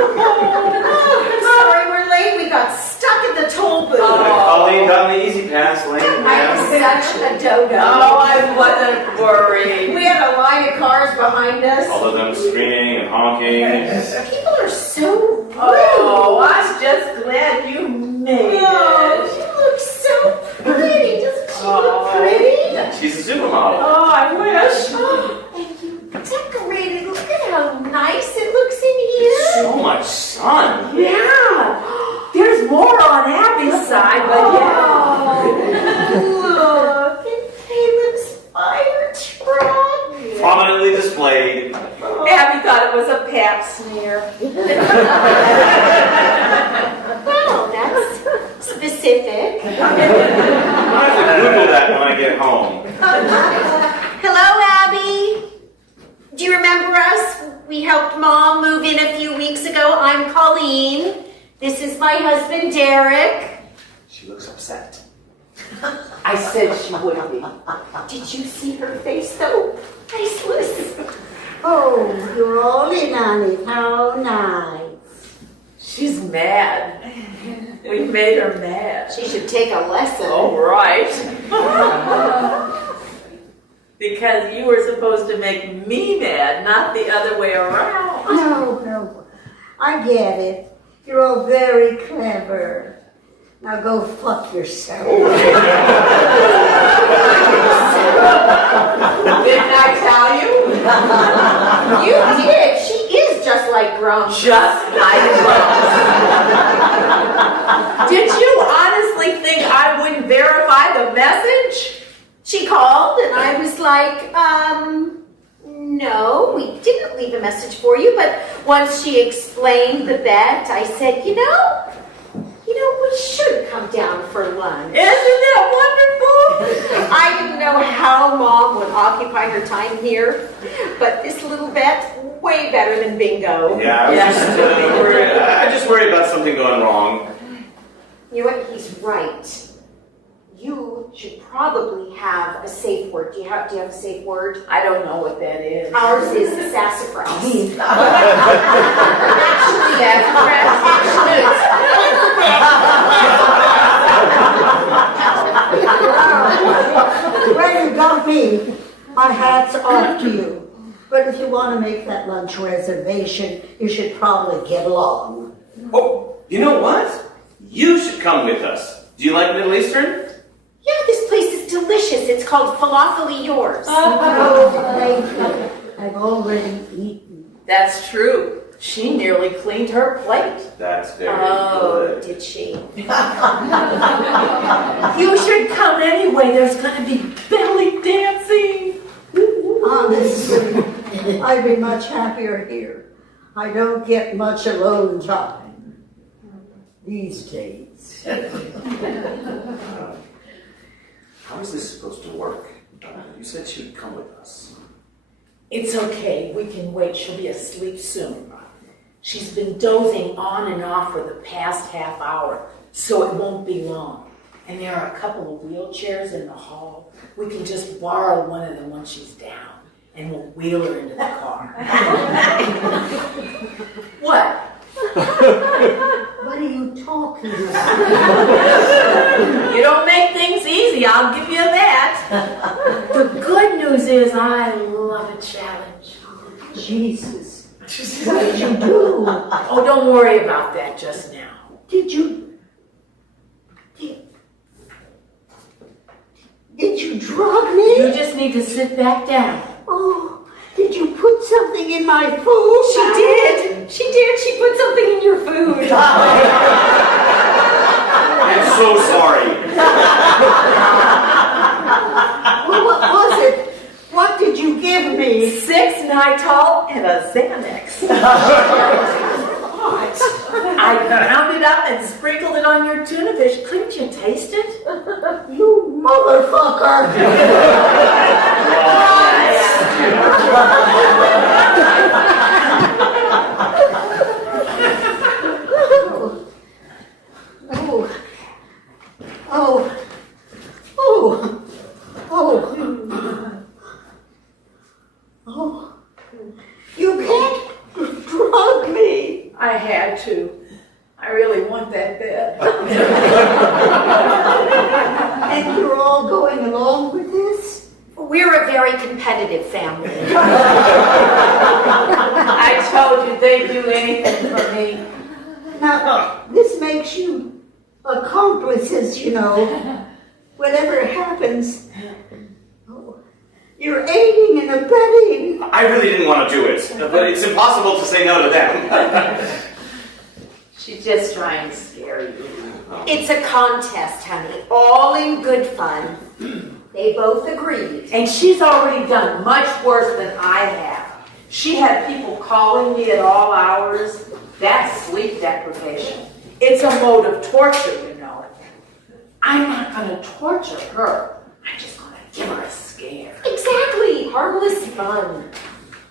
I'm sorry we're late. We got stuck at the toll booth. Colleen got the easy pass, Lane. I'm such a dodo. Oh, I wasn't worried. We had a line of cars behind us. All of them screaming and honking. People are so rude. Oh, I'm just glad you made Oh, it. she looks so pretty. Doesn't she Oh. look pretty? Yeah, she's a supermodel. Oh, I wish. Oh, and you decorated. Look at how nice it looks in here. So much sun. Yeah. There's more on Abby's side, but yeah. Look, and Caleb's fire truck. Prominently displayed. Abby thought it was a pap smear. Well, that's specific. I have to Google that when I get home. Hello, Abby. Do you remember us? We helped Mom move in a few weeks ago. I'm Colleen. This is my husband, Derek. She looks upset. I said she would be. Did you see her face, though? Priceless. Oh, you're all in on it. How nice. She's mad. We made her mad. She should take a lesson. Oh, right. Because you were supposed to make me mad, not the other way around. No. I get it. You're all very clever. Now go fuck yourself. Didn't I tell you? You did. She is just like Grump. Just like Rose. Did you honestly think I wouldn't verify the message? She called and I was like, no, we didn't leave a message for you. But once she explained the bet, I said, you know, we should come down for lunch. Isn't that wonderful? I didn't know how Mom would occupy her time here, but this little bet's way better than bingo. Yeah, I just worried about something going wrong. You know what? He's right. You should probably have a safe word. Do you have a safe word? I don't know what that is. Ours is sassafras. Actually, Well, you got me. My hat's off to you. But if you want to make that lunch reservation, you should probably get along. Oh, you know what? You should come with us. Do you like Middle Eastern? yeah, this place is delicious. It's called Falafel Yours. Oh, thank you. I've already eaten. That's true. She nearly cleaned her plate. That's very Oh, good. did she? You should come anyway. There's going to be belly dancing. Honestly, I'd be much happier here. I don't get much alone time these days. How is this supposed to work? You said she would come with us. It's okay. We can wait. She'll be asleep soon. She's been dozing on and off for the past half hour, so it won't be long. And there are a couple of wheelchairs in the hall. We can just borrow one of them once she's down, and we'll wheel her into the car. What? What are you talking You don't make things easy, I'll give you that. The good news is I love a challenge. Jesus. What did you do? Oh, don't worry about that just now. Did you drug me? You just need to sit back down. Oh, did you put something in my food? She did. She did. She put something in your food. I'm so sorry. Well, what was it? What did you give me? 6 Nitol and a Xanax. I ground it up and sprinkled it on your tuna fish. Couldn't you taste it? You motherfucker! You can't drug me. I had to. I really want that bed. And you're all going along with this? We're a very competitive family. I told you they'd do anything for me. Now, this makes you accomplices, you know. Whatever happens, you're aiding and abetting. I really didn't want to do it, but it's impossible to say no to them. She's just trying to scare you. It's a contest, honey. All in good fun. They both agreed. And she's already done much worse than I have. She had people calling me at all hours. That's sleep deprivation. It's a mode of torture, you know. I'm not going to torture her. I'm just going to give her a scare. Exactly. Harmless fun.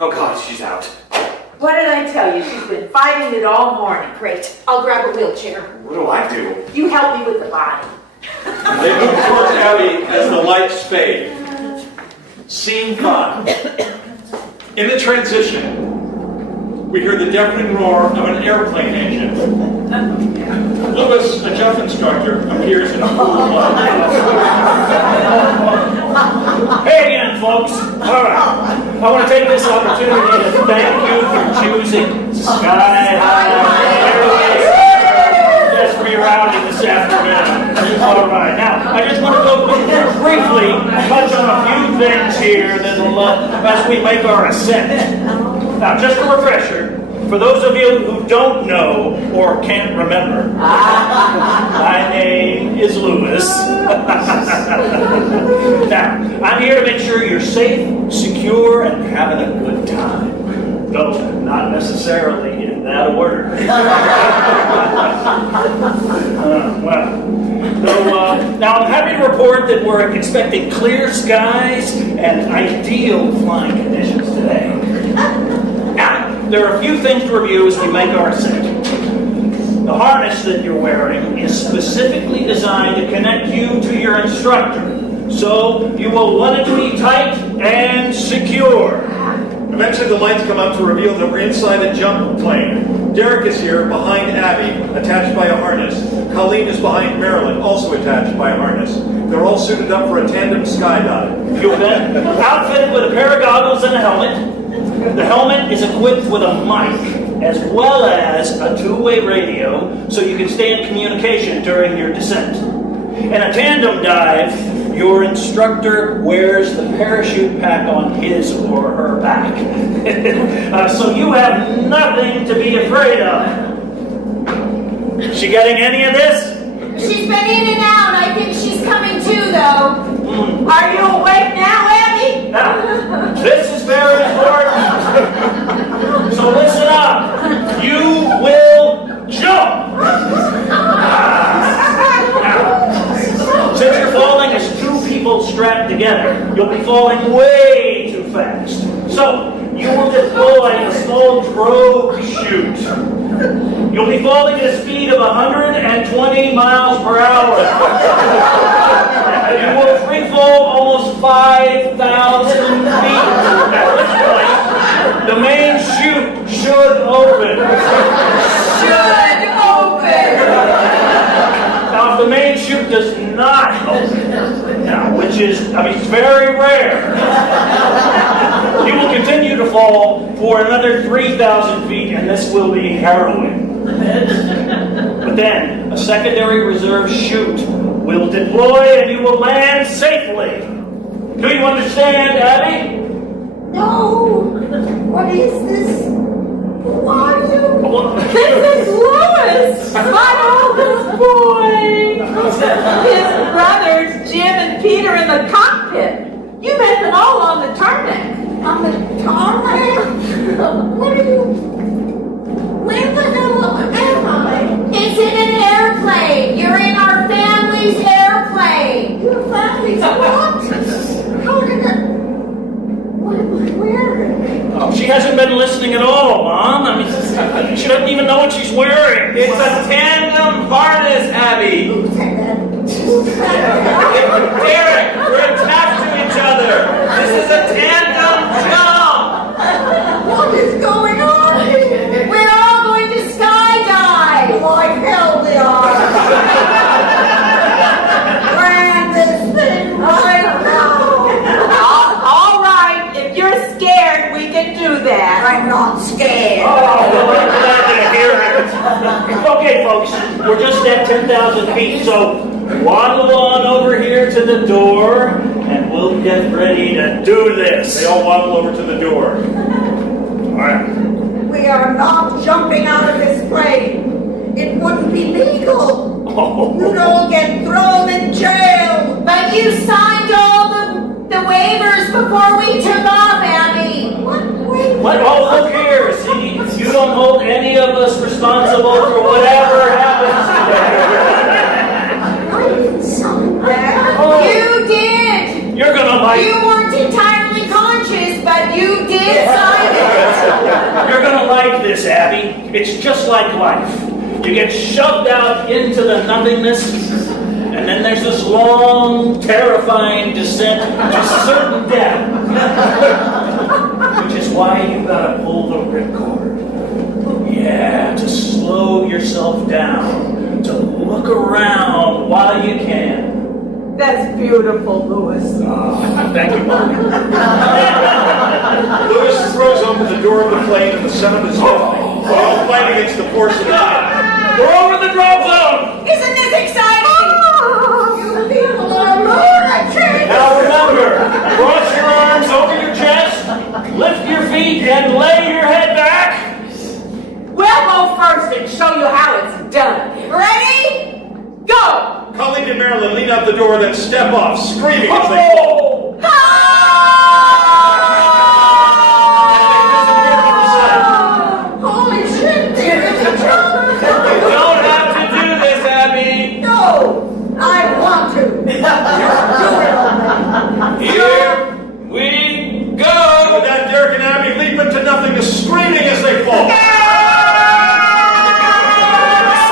Oh God, she's out. What did I tell you? She's been fighting it all morning. Great. I'll grab a wheelchair. What do I do? You help me with the body. They move towards Abby as the lights fade. Scene 5. In the transition, we hear the deafening roar of an airplane engine. Lewis, a jump instructor, appears in a pool of blood. Hey again, folks. All right. I want to take this opportunity to thank you for choosing Sky High Airways as for your outing this afternoon. All right. Now, I just want to go briefly touch on a few things here that'll, as we make our ascent. Now, just a refresher. For those of you who don't know or can't remember, my name is Lewis. Now, I'm here to make sure you're safe, secure, and having a good time. Though not necessarily in that order. Now I'm happy to report that we're expecting clear skies and ideal flying conditions today. Now, there are a few things to review as we make our ascent. The harness that you're wearing is specifically designed to connect you to your instructor, so you will want it to be tight and secure. Eventually the lights come up to reveal that we're inside a jump plane. Derek is here behind Abby, attached by a harness. Colleen is behind Marilyn, also attached by a harness. They're all suited up for a tandem skydive. You've been outfitted with a pair of goggles and a helmet. The helmet is equipped with a mic, as well as a two-way radio, so you can stay in communication during your descent. In a tandem dive, your instructor wears the parachute pack on his or her back. So you have nothing to be afraid of. She getting any of this? She's been in and out. I think she's coming too, though. Are you awake now, Abby? Now, this is very important. So listen up. You will jump. Since you're falling as two people strapped together, you'll be falling way too fast. So, you will deploy a small drogue chute. You'll be falling at a speed of 120 miles per hour. You will free fall almost 5,000 feet. At this point, the main chute should open. Should open. for another 3,000 feet, and this will be harrowing. But then, a secondary reserve chute will deploy and you will land safely. Do you understand, Abby? No. What is this? Who are you? This is Louis, my oldest boy. His brothers, Jim and Peter, in the cockpit. You met them all on the tarmac. On the tarmac? What are you? Where the hell am I? It's in an airplane. You're in our family's airplane. Your family's what? How did it? What am I wearing? Oh, she hasn't been listening at all, Mom. I mean, she doesn't even know what she's wearing. It's a tandem harness, Abby. Who said that? Who said that? Derek, we're attached to each other. This is a tandem jump. What is going on? We're all going to skydive. Like hell we are. Brand this thing right now. All right, if you're scared, we can do that. I'm not scared. Oh, well, we're glad to hear it. Okay, folks, we're just at 10,000 feet, so waddle on over here to the door, and we'll get ready to do this. They all waddle over to the door. All right. We are not jumping out of this plane. It wouldn't be legal. You'd all get thrown in jail. But you signed all the waivers before we took off, Abby. What? Oh, look here. See, you don't hold any of us responsible for whatever happens I didn't sign that. today. You did. You're gonna like. You weren't entirely conscious, but you did sign it. You're gonna like this, Abby. It's just like life. You get shoved out into the nothingness, and then there's this long, terrifying descent to certain death. Which is why you gotta pull the ripcord. Yeah, to slow yourself down, to look around while you can. That's beautiful, Louis. Thank you, Mom. Lewis throws open the door of the plane and the sound is deafening. We're all fighting against the force of the wind. We're over the drop zone! Isn't this exciting? You people are lunatics. Now remember, cross your arms over your chest, lift your feet, and lay your head back. We'll go first and show you how it's done. Ready? Go! Colleen and Marilyn lean out the door, then step off, screaming as they fall. Oh! Holy shit, there is a jump. You don't have to do this, Abby. No, I want to. Just do it already. Here we go. With that, Derek and Abby leap into nothingness, screaming as they fall.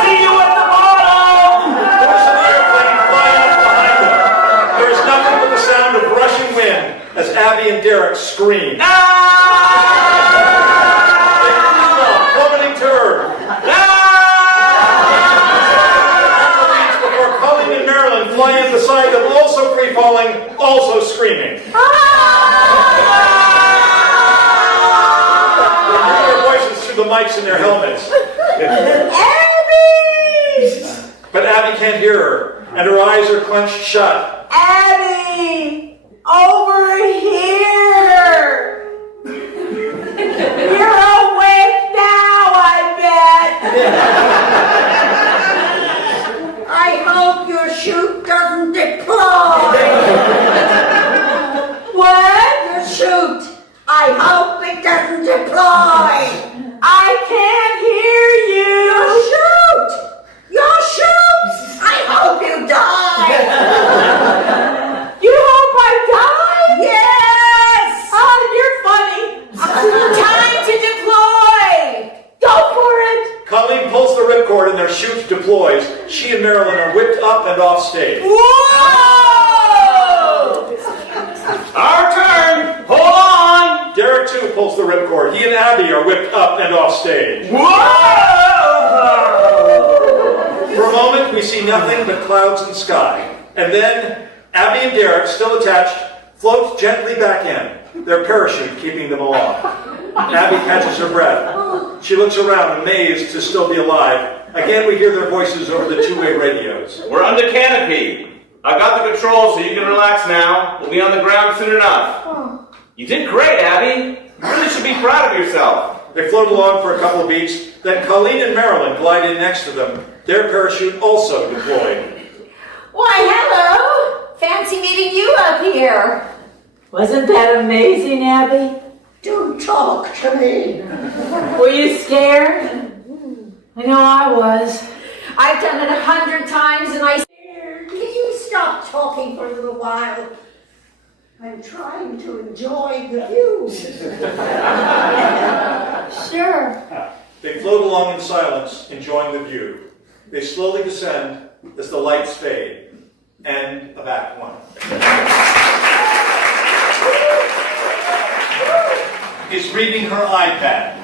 See you at the bottom! Doors of the airplane fly out behind them. There is nothing but the sound of rushing wind as Abby and Derek scream. They freeze off, plummeting to earth. Before Colleen and Marilyn fly in beside them, also free falling, also screaming. They hear their voices through the mics in their helmets. But Abby can't hear her, and her eyes are clenched shut. Abby! Over here! You're awake now, I bet! I hope your chute doesn't deploy. What? Your chute. I hope it doesn't deploy. I can't hear you! Your chute. Your chute. I hope you die. You hope I die? Yes. Oh, you're funny. Time to deploy. Go for it! Colleen pulls the ripcord and their chute deploys. She and Marilyn are whipped up and off stage. Whoa! Our turn. Hold on. Derek too pulls the ripcord. He and Abby are whipped up and off stage. Whoa! For a moment, we see nothing but clouds and sky. And then, Abby and Derek, still attached, Float gently back in, their parachute keeping them aloft. Abby catches her breath. She looks around, amazed to still be alive. Again, we hear their voices over the two-way radios. We're under canopy. I got the controls, so you can relax now. We'll be on the ground soon enough. You did great, Abby. You really should be proud of yourself. They float along for a couple of beats, then Colleen and Marilyn glide in next to them, their parachute also deployed. Why, hello! Fancy meeting you up here. Wasn't that amazing, Abby? Don't talk to me. Were you scared? I know I was. I've done it 100 times and I... Can you stop talking for a little while? I'm trying to enjoy the view. Sure. They float along in silence, enjoying the view. They slowly descend as the lights fade. End of Act 1. Is reading her iPad.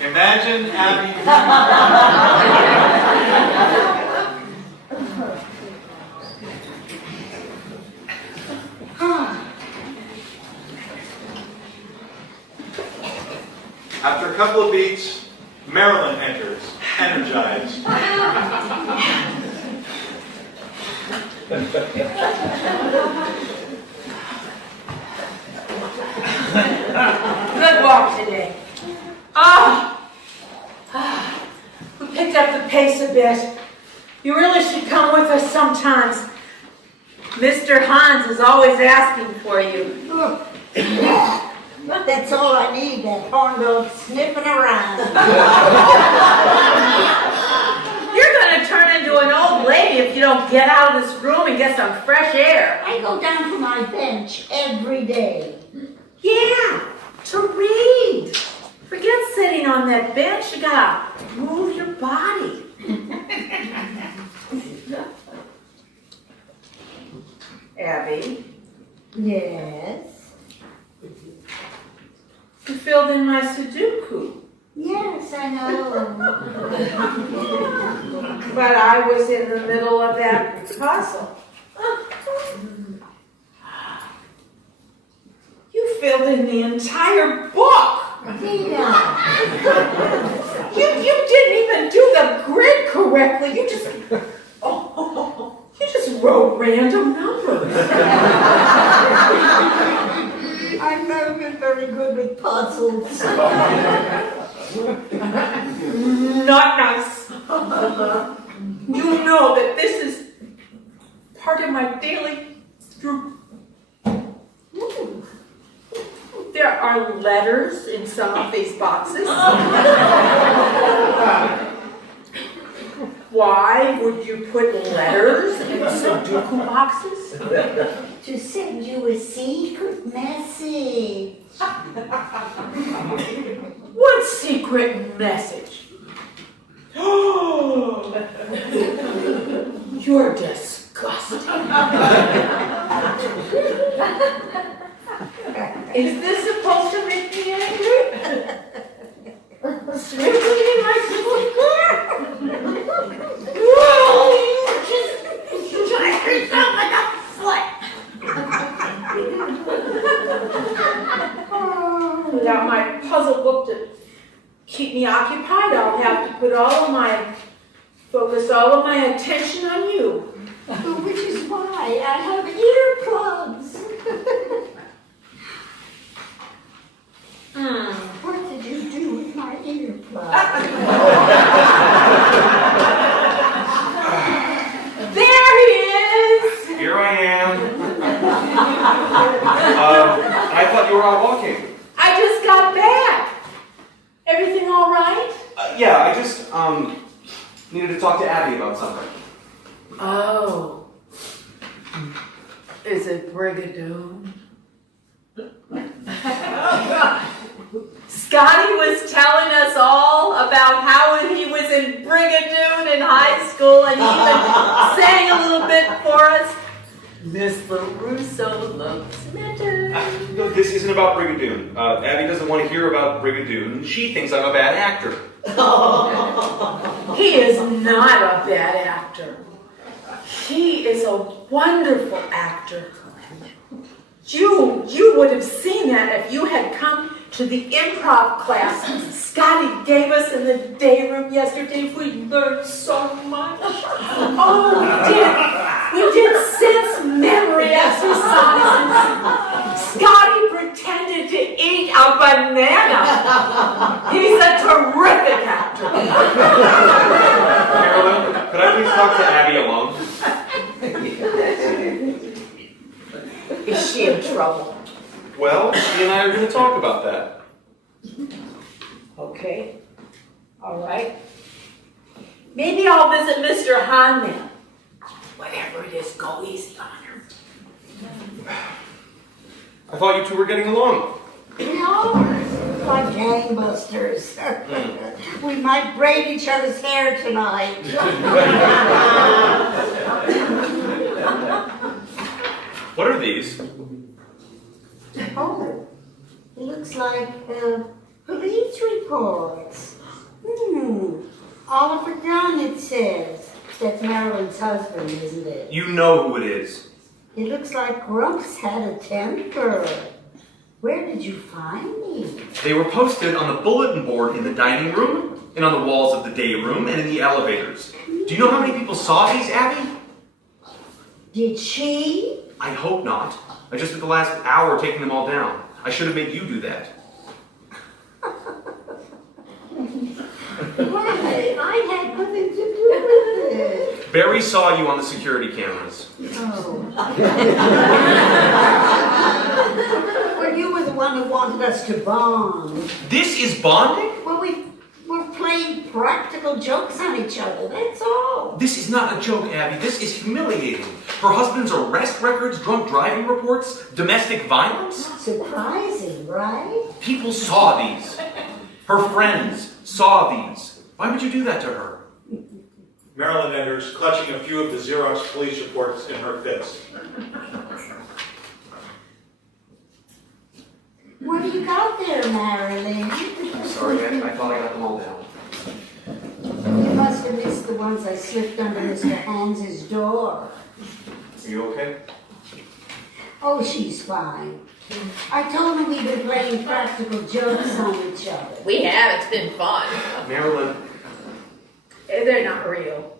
Imagine Abby. After a couple of beats, Marilyn enters, energized. Good walk today. We picked up the pace a bit. You really should come with us sometimes. Mr. Hans is always asking for you. That's all I need, that horn dog sniffing around. You're going to turn into an old lady if you don't get out of this room and get some fresh air. I go down to my bench every day. Yeah, to read. Forget sitting on that bench. You got to move your body. Abby, Yes. you filled in my Sudoku. Yes, I know. But I was in the middle of that puzzle. You filled in the entire book. Tina. You didn't even do the grid correctly. You just wrote random numbers. I've never been very good with puzzles. Not nice. You know that this is part of my daily routine. There are letters in some of these boxes. Why would you put letters in Sudoku boxes? To send you a secret message. What secret message? You're disgusting. Is this supposed to make me angry? Sniffling in my Sudoku? Well, you just shot yourself in the foot. Without my puzzle book to keep me occupied, I'll have to focus all of my attention on you. Which is why I have earplugs. What did you do with my earplugs? There he is! Here I am. I thought you were out walking. I just got back. Everything all right? Yeah, I just needed to talk to Abby about something. Oh. Is it Brigadoon? Scotty was telling us all about how he was in Brigadoon in high school and he even sang a little bit for us. Miss LaRusso loves better. This isn't about Brigadoon. Abby doesn't want to hear about Brigadoon. She thinks I'm a bad actor. He is not a bad actor. He is a wonderful actor. You would have seen that if you had come to the improv class Scotty gave us in the day room yesterday. We learned so much. Oh, we did sense memory exercises. Scotty pretended to eat a banana. He's a terrific actor. Marilyn, could I please talk to Abby alone? Is she in trouble? Well, she and I are going to talk about that. Okay. All right. Maybe I'll visit Mr. Hahn then. Whatever it is, go easy on her. I thought you two were getting along. We are like gangbusters. We might braid each other's hair tonight. What are these? Oh, it looks like police reports. Oliver Dunn, it says. That's Marilyn's husband, isn't it? You know who it is. It looks like Grumps had a temper. Where did you find me? They were posted on the bulletin board in the dining room, and on the walls of the day room, and in the elevators. Do you know how many people saw these, Abby? Did she? I hope not. I just spent the last hour taking them all down. I should have made you do that. Why? I had nothing to do with it. Barry saw you on the security cameras. Oh. Well, you were the one who wanted us to bond. This is bonding? Well, we're playing practical jokes on each other, that's all. This is not a joke, Abby. This is humiliating. Her husband's arrest records, drunk driving reports, domestic violence. Surprising, right? People saw these. Her friends saw these. Why would you do that to her? Marilyn enters, clutching a few of the Xerox police reports in her fist. What do you got there, Marilyn? Sorry, Abby. I thought I got them all down. You must have missed the ones I slipped under Mr. Hans's door. Are you okay? Oh, she's fine. I told her we've been playing practical jokes on each other. We have. It's been fun. Marilyn. They're not real.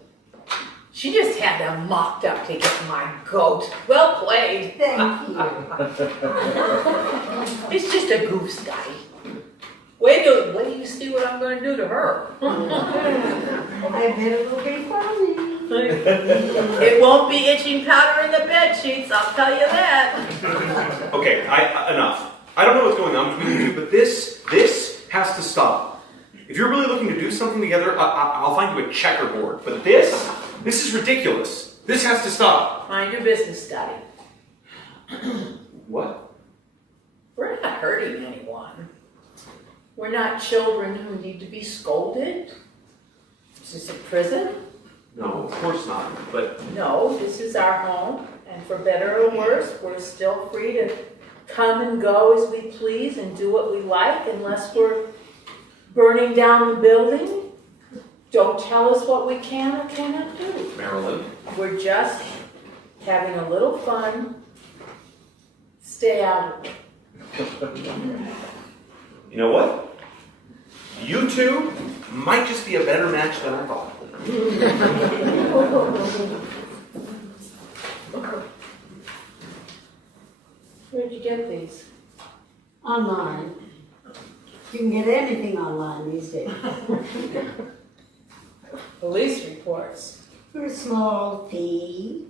She just had them mocked up to get my goat. Well played. Thank you. It's just a goof, Scotty. Wait till you see what I'm going to do to her. I bet it will be funny. It won't be itching powder in the bed sheets, I'll tell you that. Okay, enough. I don't know what's going on between you two, but this has to stop. If you're really looking to do something together, I'll find you a checkerboard. But this is ridiculous. This has to stop. Mind your business, Scotty. What? We're not hurting anyone. We're not children who need to be scolded. Is this a prison? No, of course not. But No, this is our home, and for better or worse, we're still free to come and go as we please and do what we like unless we're burning down the building. Don't tell us what we can or cannot do. Marilyn. We're just having a little fun. Stay out of it. You know what? You two might just be a better match than I thought. Where'd you get these? Online. You can get anything online these days. Police reports. For a small fee.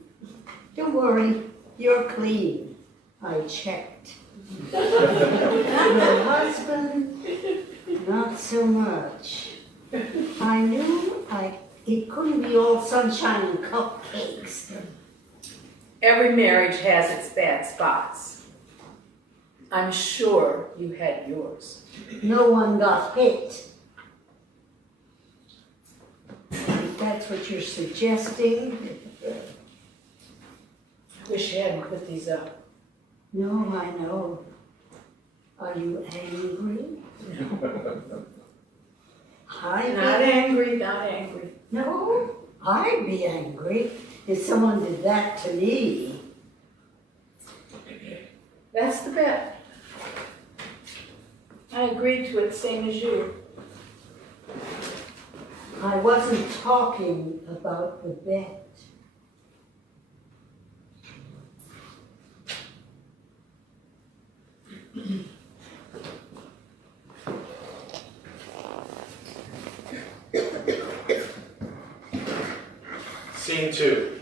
Don't worry, you're clean. I checked. Your husband, not so much. I knew it couldn't be all sunshine and cupcakes. Every marriage has its bad spots. I'm sure you had yours. No one got hit. If that's what you're suggesting. I wish you hadn't put these up. No, I know. Are you angry? No. Hi, Not baby. angry, not angry. No, I'd be angry if someone did that to me. That's the bet. I agreed to it, same as you. I wasn't talking about the bet. Scene 2.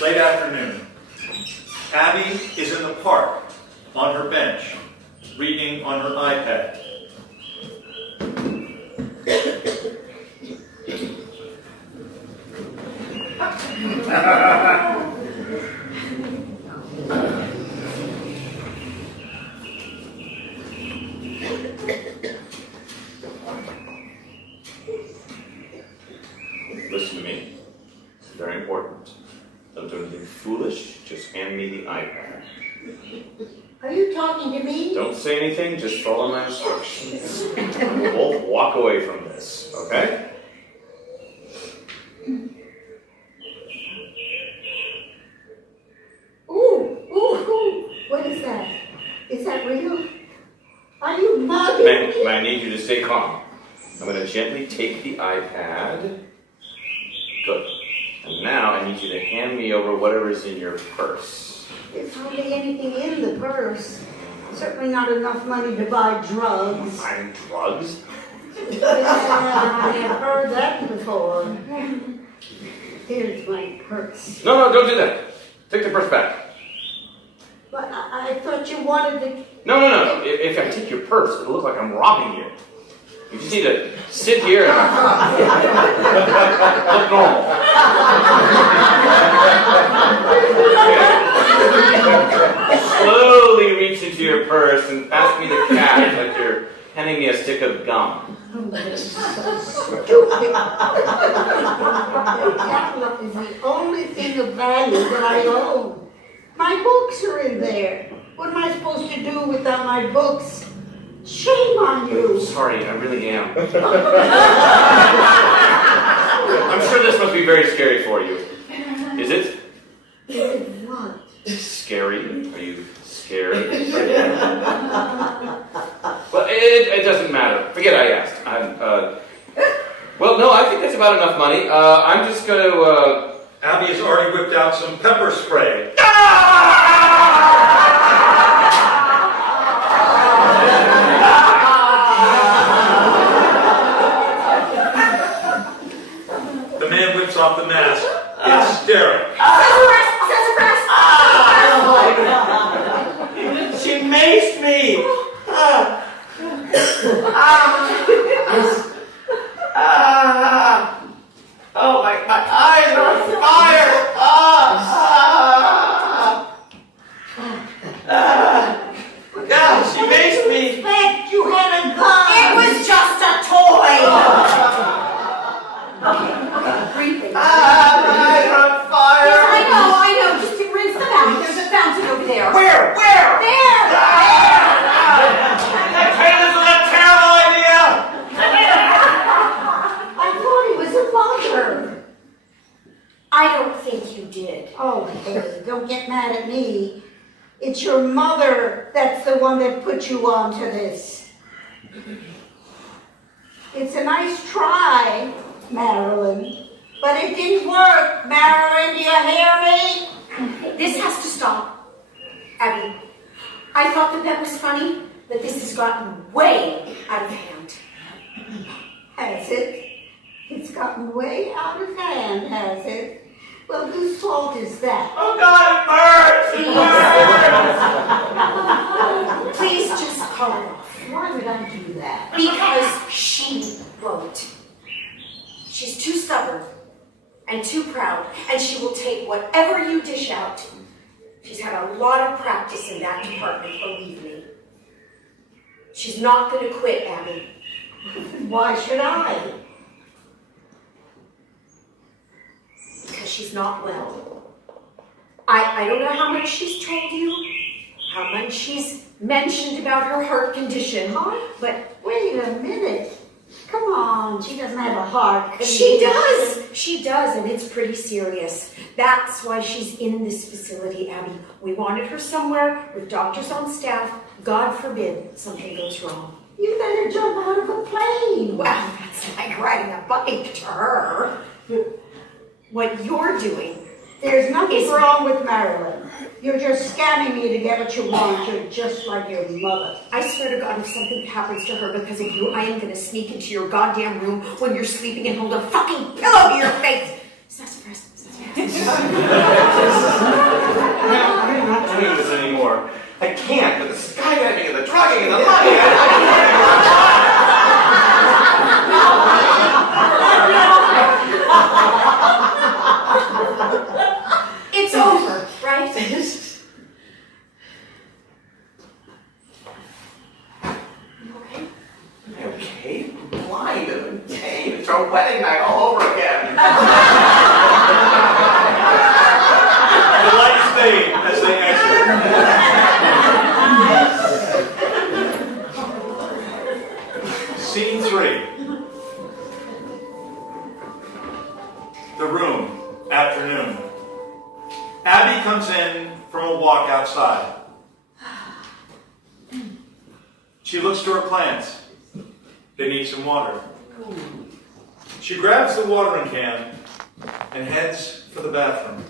Late afternoon. Abby is in the park, on her bench, reading on her iPad. Listen to me. It's very important. Don't do anything foolish. Just hand me the iPad. Are you talking to me? Don't say anything. Just follow my instructions. We'll walk away from this, okay? Ooh, what is that? Is that real? Are you mugging me? I need you to stay calm. I'm going to gently take the iPad. Good. And now I need you to hand me over whatever's in your purse. There's hardly anything in the purse. Certainly not enough money to buy drugs. Buying drugs? I've heard that before. Here's my purse. No, don't do that. Take the purse back. But I thought you wanted to... No. If I take your purse, it'll look like I'm robbing you. You just need to sit here and look normal. Slowly reach into your purse and pass me the cash like you're handing me a stick of gum. The tablet is the only thing of value that I own. My books are in there. What am I supposed to do without my books? Shame on you. Sorry, I really am. I'm sure this must be very scary for you. Is it? Is it what? Scary? Are you scared? Well, it doesn't matter. Forget I asked. Well, no, I think that's about enough money. I'm just going to... Abby has already whipped out some pepper spray. The man whips off the mask. It's staring. She maced me! Oh, my eyes are on fire! She maced me! Expect you had a gun. It was just a toy. Breathing. My eyes are on fire! Yes, I know. Just to rinse them out. There's a fountain over there. Where? There. This is a terrible idea! I thought he was a mother. I don't think you did. Oh, hey, don't get mad at me. It's your mother that's the one that put you onto this. It's a nice try, Marilyn, but it didn't work. Marilyn, do you hear me? This has to stop. Abby, I thought that was funny, but this has gotten way out of hand. Has it? It's gotten way out of hand, has it? Well, whose fault is that? Oh God, it burns! Please just call it off. Why would I do that? Because she won't. She's too stubborn and too proud, and she will take whatever you dish out. She's had a lot of practice in that department, believe me. She's not going to quit, Abby. Why should I? Because she's not well. I don't know how much she's told you, how much she's mentioned about her heart condition, but Wait a minute. Come on, she doesn't have a heart. She does, and it's pretty serious. That's why she's in this facility, Abby. We wanted her somewhere with doctors on staff. God forbid something goes wrong. You better jump out of a plane. Well, that's like riding a bike to her. What you're doing, There's nothing wrong with Marilyn. You're just scamming me to get what you want. You're just like your mother. I swear to God, if something happens to her because of you, I am going to sneak into your goddamn room when you're sleeping and hold a fucking pillow to your face. Is that suppressed? I'm not doing this anymore. I can't, but the skydiving and the drugging and the money. It's over, right? Okay, blind and insane. It's our wedding night all over again. The lights fade as they exit. Scene 3. The room, afternoon. Abby comes in from a walk outside. She looks to her plants. They need some water. She grabs the watering can and heads for the bathroom.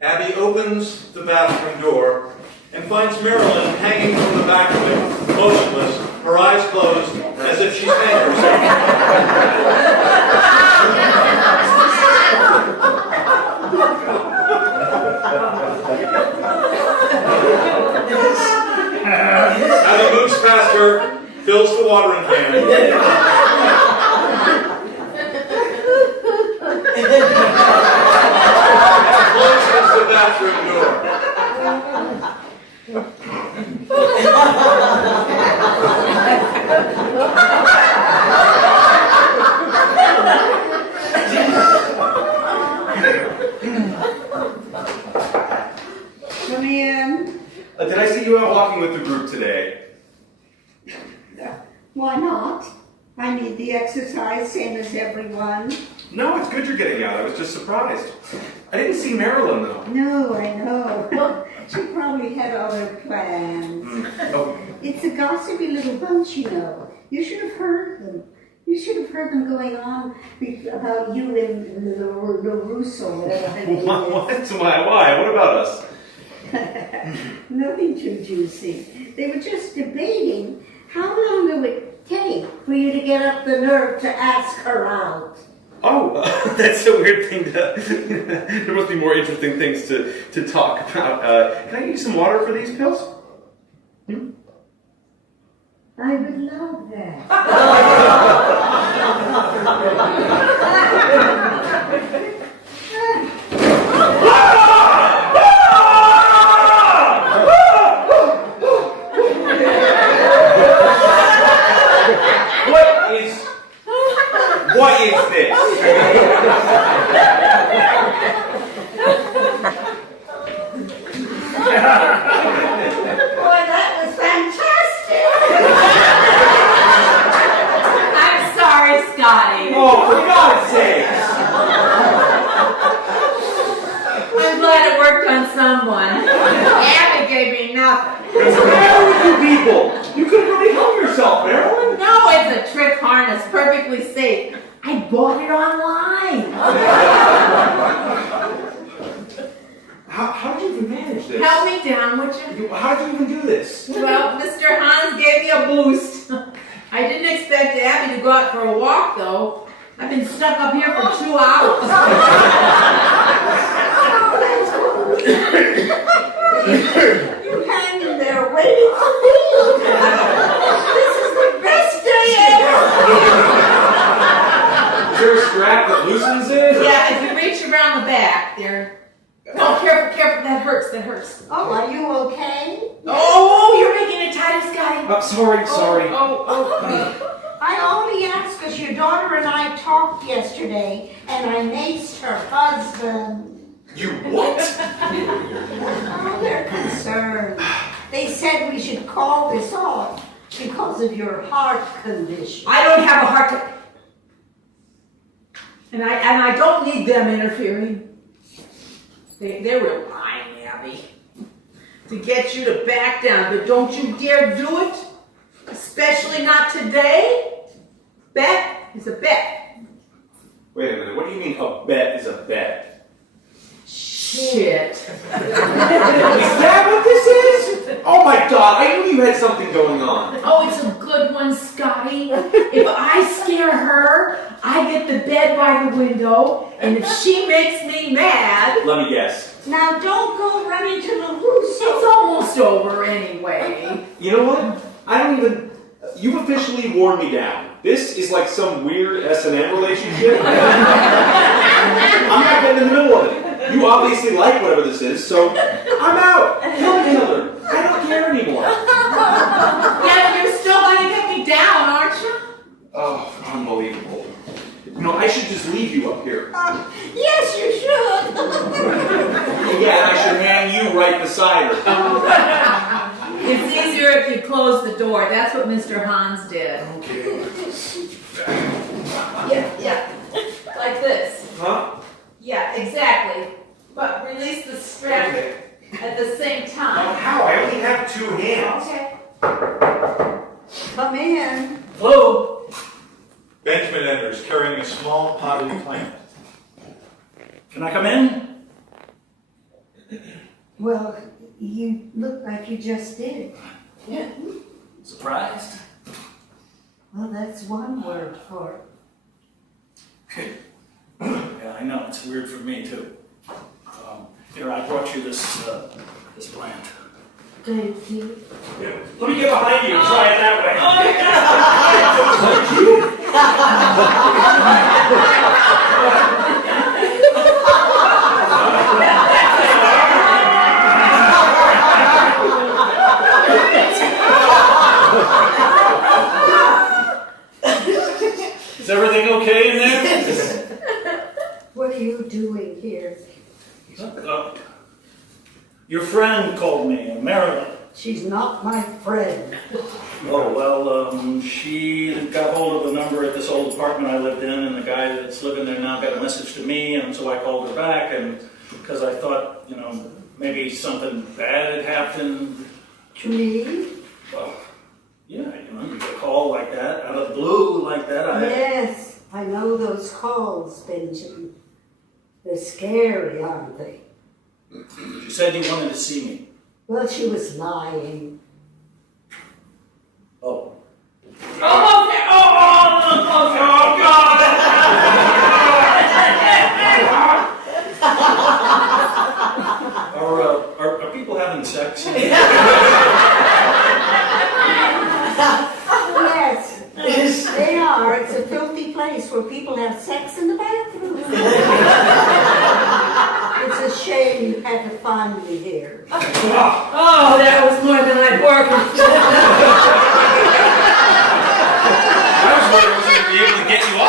Abby opens the bathroom door and finds Marilyn hanging from the back of it, motionless, her eyes closed, as if she's hanging herself. Abby moves past her, fills the watering can. Closes the bathroom door. Come in. Did I see you out walking with the group today? Why not? I need the exercise, same as everyone. No, it's good you're getting out. I was just surprised. I didn't see Marilyn, though. No, I know. She probably had other plans. Oh, It's a gossipy little bunch, you know. You should have heard them. You should have heard them going on about you and the Russo. what? Why? What about us? Nothing too juicy. They were just debating how long it would take for you to get up the nerve to ask her out. Oh, that's a weird thing to... there must be more interesting things to talk about. Can I give you some water for these pills? I would love that. What is this? Boy, that was fantastic! I'm sorry, Scotty. Oh, for God's sakes! I'm glad it worked on someone. Abby gave me nothing. What's the matter with you people? You couldn't really help yourself, Marilyn. No, it's a trick harness, perfectly safe. I bought it online. How did you even manage this? Help me down, would you? How did you even do this? Well, Mr. Hans gave me a boost. I didn't expect Abby to go out for a walk, though. I've been stuck up here for 2 hours. You hanging there waiting for me. This is the best day ever. Is there a strap that loosens it? Yeah, if you reach around the back, there. Oh, careful, careful, that hurts. Oh, are you okay? Oh, you're making it tight, Scotty. Sorry. I only asked because your daughter and I talked yesterday, and I maced her husband. You what? Oh, they're concerned. They said said we should call this off because of your heart condition. I don't have a heart to... And I don't need them interfering. They're relying, Abby, to get you to back down, but don't you dare do it, especially not today. Bet is a bet. Wait a minute, what do you mean a bet is a bet? Shit. Is that what this is? Oh my God, I knew you had something going on. Oh, it's a good one, Scotty. If I scare her, I get the bed by the window, and if she makes me mad... Let me guess. Now don't go running to the It's roost. almost over anyway. You know what? I don't even... You've officially worn me down. This is like some weird S&M relationship. I'm not getting in the middle of it. You obviously like whatever this is, so I'm out. Kill each other. I don't care anymore. Yeah, but you're still gonna get me down, aren't you? Oh, unbelievable. You know, I should just leave you up here. Yes, you should. Yeah, and I should hang you right beside her. It's easier if you close the door. That's what Mr. Hans did. Okay. Yeah. Like this. Huh? Yeah, exactly. But release the strap at the same time. How? I only have 2 hands. Okay. Come in. Hello? Benjamin enters carrying a small potted plant. Can I come in? Well, you look like you just did. Yeah. Surprised? Well, that's one word for it. Yeah, I know. It's weird for me, too. Here, I brought you this plant. Thank you. Yeah. Let me get behind you and try it that way. Is everything okay in there? What are you doing here? Your friend called me, Marilyn. She's not my friend. Oh, well, she got hold of the number at this old apartment I lived in, and the guy that's living there now got a message to me, and so I called her back, and because I thought, you know, maybe something bad had happened. To me? Well, yeah, you know, you get a call like that, out of the blue like that. Yes, I know those calls, Benjamin. They're scary, aren't they? She said you wanted to see me. Well, she was lying. Oh. Are people having sex? Yes, they are. It's a filthy place where people have sex in the bathroom. It's a shame you had to find me here. Oh, that was more than I'd bargained for. I was worried I was going to be able to get you off.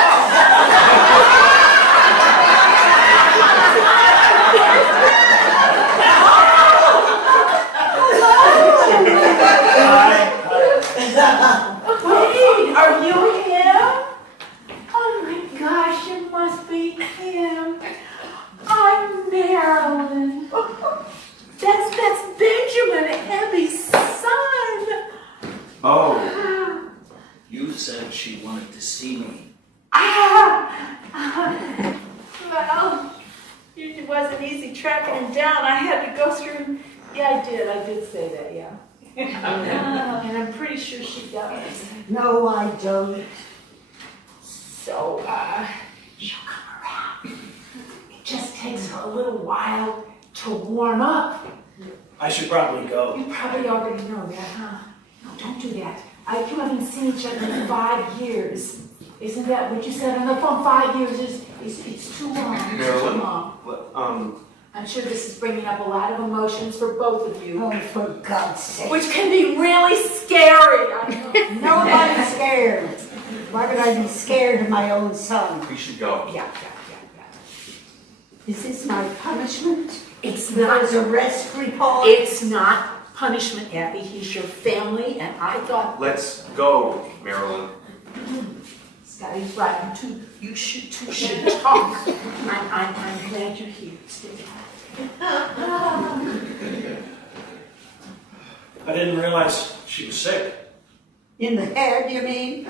Wait, are you him? Oh my gosh, it must be him. I'm Marilyn. That's Benjamin, Abby's son. Oh. You said she wanted to see me. Well, it wasn't easy tracking him down. I had to go through. Yeah, I did say that, yeah. And I'm pretty sure she does. No, I don't. So, she'll come around. It just takes her a little while to warm up. I should probably go. You probably already know that, huh? No, don't do that. You haven't seen each other in 5 years. Isn't that what you said on the phone? 5 years it's too long. It's Marilyn? too long. I'm sure this is bringing up a lot of emotions for both of you. Oh, for God's sake. Which can be really scary. I know. Nobody's scared. Why would I be scared of my own son? We should go. Yeah. Is this my punishment? It's Those not. arrest report? It's not punishment, Abby. He's your family, and I thought, Let's go, Marilyn. Scotty's right. You should talk. I'm glad you're here. Stay. I didn't realize she was sick. In the head, you mean?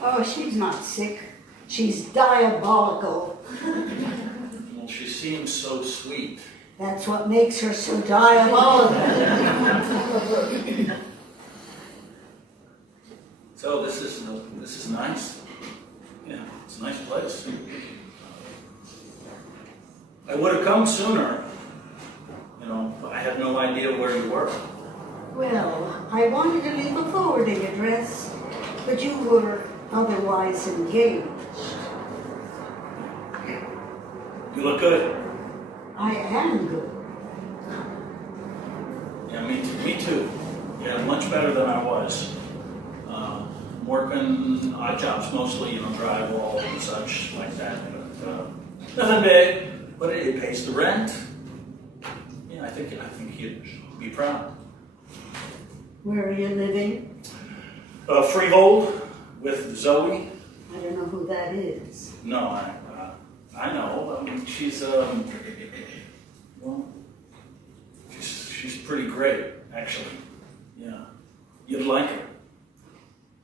Oh, she's not sick. She's diabolical. Well, she seems so sweet. That's what makes her so diabolical. So this is nice. Yeah, it's a nice place. I would have come sooner. You know, but I had no idea where you were. Well, I wanted to leave a forwarding address, but you were otherwise engaged. You look good. I am good. Yeah, me too. Yeah, much better than I was. Working odd jobs mostly, drywall and such like that. Nothing big, but it pays the rent. Yeah, I think you'd be proud. Where are you living? Freehold with Zoe. I don't know who that is. No, I know. I mean, she's pretty great, actually. Yeah, you'd like her.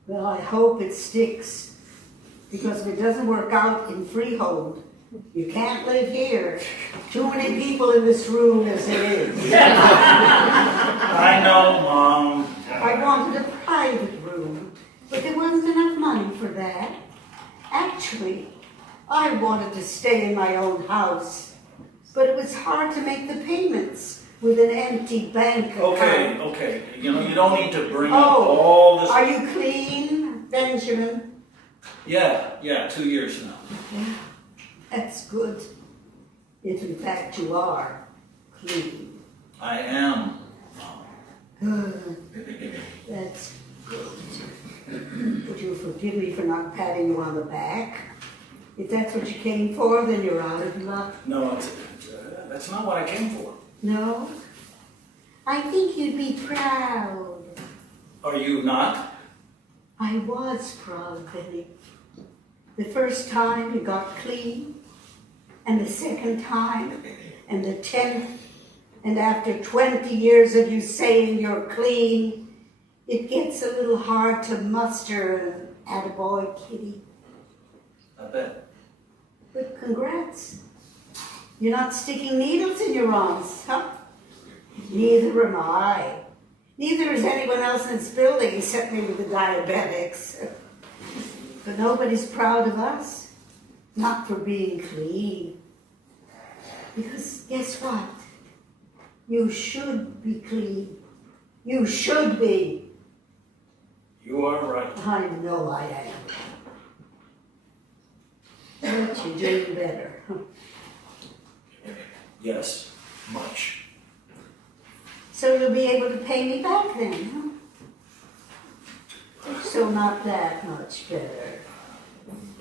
Well, I hope it sticks, because if it doesn't work out in Freehold, you can't live here. Too many people in this room as it is. I know, Mom. I wanted a private room, but there wasn't enough money for that. Actually, I wanted to stay in my own house, but it was hard to make the payments with an empty bank account. Okay. You don't need to bring up all this. Are you clean, Benjamin? Yeah, 2 years now. That's good. If in fact you are clean. I am. Good. That's good. Would you forgive me for not patting you on the back? If that's what you came for, then you're out of luck. No, that's not what I came for. No? I think you'd be proud. Are you not? I was proud, Billy. The first time you got clean, and the second time, and the 10th, and after 20 years of you saying you're clean, it gets a little hard to muster an attaboy kitty. I bet. But congrats. You're not sticking needles in your arms, huh? Neither am I. Neither is anyone else in this building except maybe the diabetics. But nobody's proud of us. Not for being clean. Because guess what? You should be clean. You should be. You are right. I know I am. But you're doing better. Yes, much. So you'll be able to pay me back then, huh? So not that much better.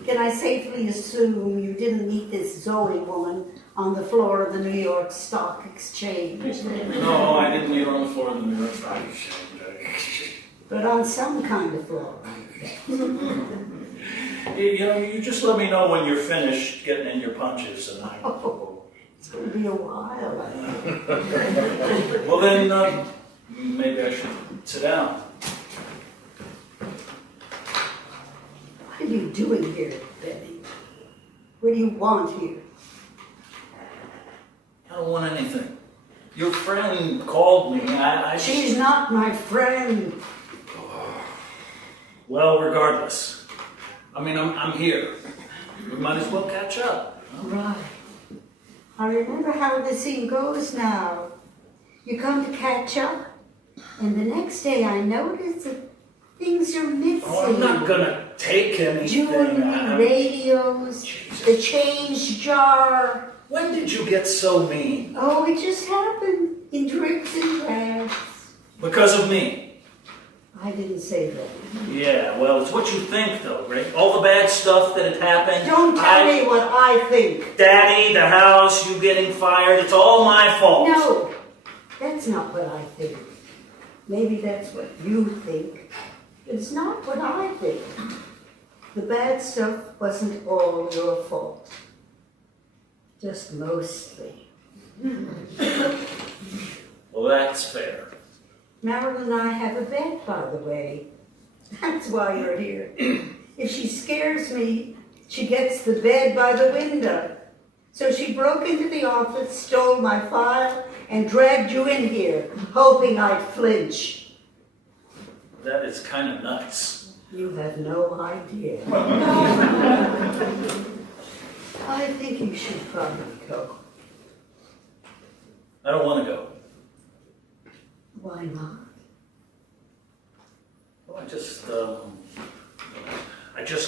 Can I safely assume you didn't meet this Zoe woman on the floor of the New York Stock Exchange? No, I didn't meet her on the floor of the New York Stock Exchange. But on some kind of floor. You just let me know when you're finished getting in your punches, and I. Oh, it's going to be a while. Well then, maybe I should sit down. What are you doing here, Betty? What do you want here? I don't want anything. Your friend called me. She's not my friend. Well, regardless. I mean, I'm here. We might as well catch up. Right. I remember how the scene goes now. You come to catch up, and the next day I notice that things are missing. Oh, I'm not gonna take anything. Jewelry, radios, the change jar. When did you get so mean? Oh, it just happened in drips and drabs. Because of me. I didn't say that. Yeah, well, it's what you think, though, right? All the bad stuff that had happened. Don't tell me what I think. Daddy, the house, you getting fired, it's all my fault. No, that's not what I think. Maybe that's what you think. It's not what I think. The bad stuff wasn't all your fault. Just mostly. Well, that's fair. Marilyn and I have a bet, by the way. That's why you're here. If she scares me, she gets the bed by the window. So she broke into the office, stole my file, and dragged you in here, hoping I'd flinch. That is kind of nuts. You have no idea. I think you should probably go. I don't want to go. Why not? Well, I just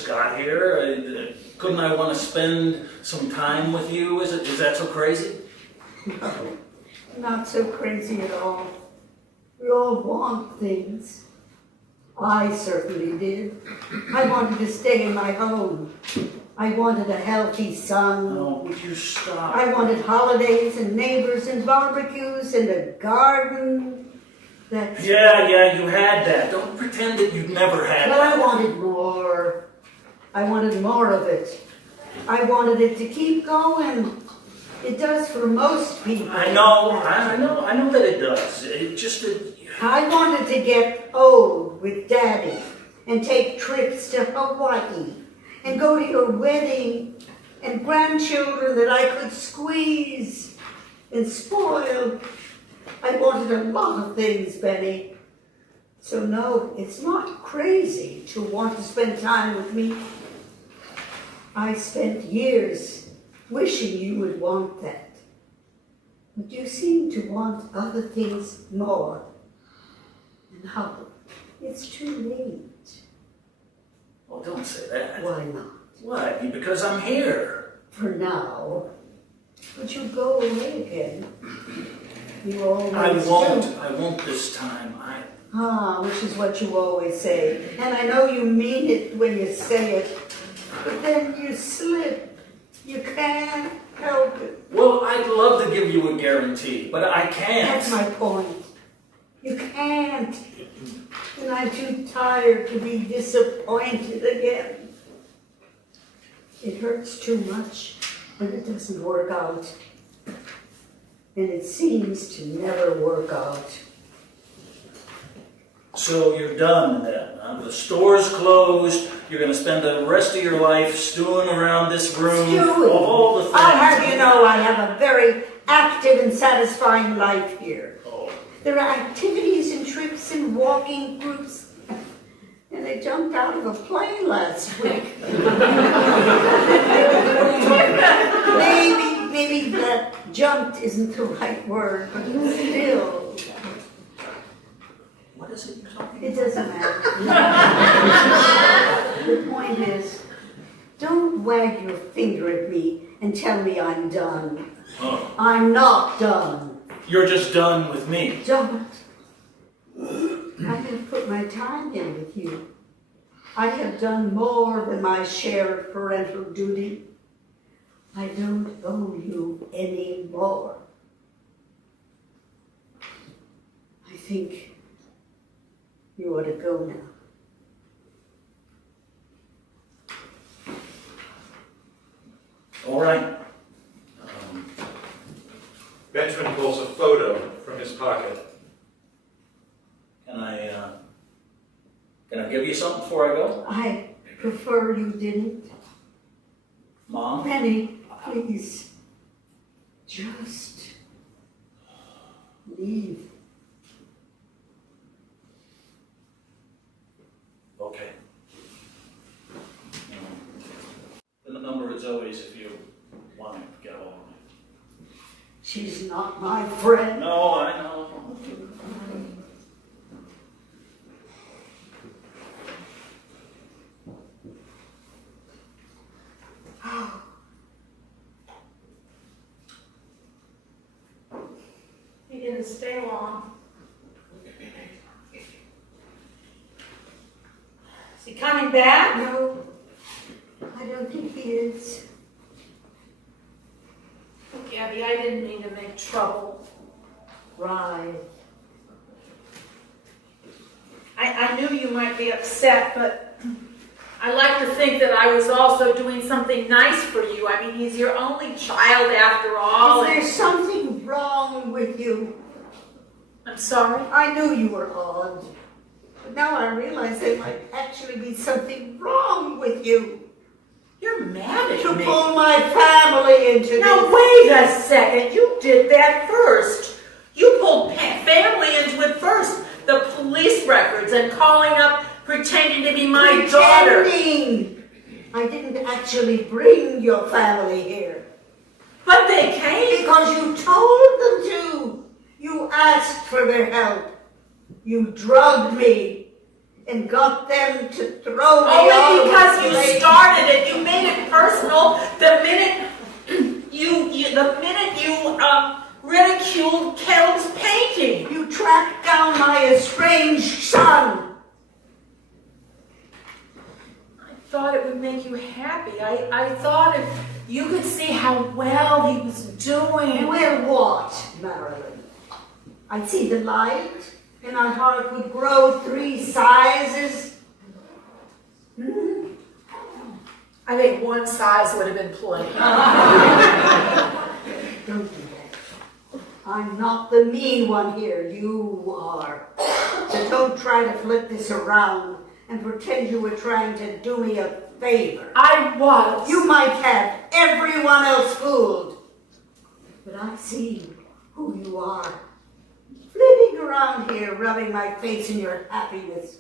got here. Couldn't I want to spend some time with you? Is that so crazy? No, not so crazy at all. We all want things. I certainly did. I wanted to stay in my home. I wanted a healthy son. No, would you stop? I wanted holidays and neighbors and barbecues and a garden. That's Yeah, you had that. Don't pretend that you've never had But I that. wanted more. I wanted more of it. I wanted it to keep going. It does for most people. I know that it does. It just I wanted to get old with Daddy and take trips to Hawaii and go to your wedding and grandchildren that I could squeeze and spoil. I wanted a lot of things, Benny. So no, it's not crazy to want to spend time with me. I spent years wishing you would want that. But you seem to want other things more. And now, it's too late. Oh, don't say that. Why not? Why? Because I'm here. For now. But you'll go away again. You always I won't. do. I won't this time. Which is what you always say. And I know you mean it when you say it. But then you slip. You can't help it. Well, I'd love to give you a guarantee, but I can't. That's my point. You can't. And I'm too tired to be disappointed again. It hurts too much when it doesn't work out. And it seems to never work out. So you're done then, huh? The store's closed. You're going to spend the rest of your life stewing around this room Stewing. of all the things. I'll have you know I have a very active and satisfying life here. Oh. There are activities and trips and walking groups. And I jumped out of a plane last week. Maybe that jumped isn't the right word, but still. What is it you're talking It doesn't matter. The point is, don't wag your finger at me and tell me I'm done. Oh. I'm not done. You're just done with me. Don't. I have put my time in with you. I have done more than my share of parental duty. I don't owe you any more. I think you ought to go now. All right. Benjamin pulls a photo from his pocket. Can I give you something before I go? I prefer you didn't. Mom? Penny, please, just leave. Okay. The number is always if you want to get hold of me. She's not my friend. No, I know. He didn't stay long. Is he coming back? No, I don't think he is. Oh, Gabby, I didn't mean to make trouble. Right. I knew you might be upset, but I like to think that I was also doing something nice for you. I mean, he's your only child after all. Is there something wrong with you? I'm sorry? I knew you were odd. But now I realize there might actually be something wrong with you. You're mad at To me. pull my family into Now this. wait a second. You did that first. You pulled family into it first. The police records and calling up pretending to be my daughter. Pretending. I didn't actually bring your family here. But they came. Because you told them to. You asked for their help. You drugged me and got them to throw me Only out of because the you plane. started it. You made it personal. The minute you ridiculed Caleb's painting. You tracked down my estranged son. I thought it would make you happy. I thought if you could see how well he was doing. Well, what, Marilyn? I'd see the light, and our heart would grow 3 sizes. I think one size would have been plenty. Don't do that. I'm not the mean one here. You are. So don't try to flip this around and pretend you were trying to do me a favor. I was. You might have everyone else fooled, but I see who you are. Flitting around here, rubbing my face in your happiness,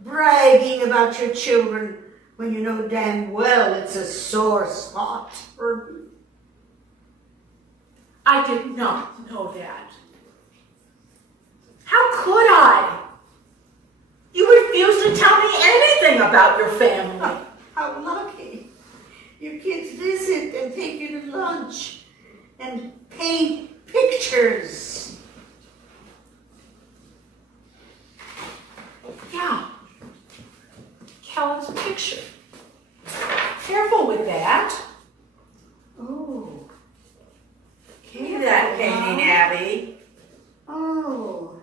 bragging about your children when you know damn well it's a sore spot for me. I did not know that. How could I? You refused to tell me anything about your family. How lucky. Your kids visit and take you to lunch and paint pictures. Yeah. Callan's picture. Careful with that. Oh. Look at that painting, Abby. Oh.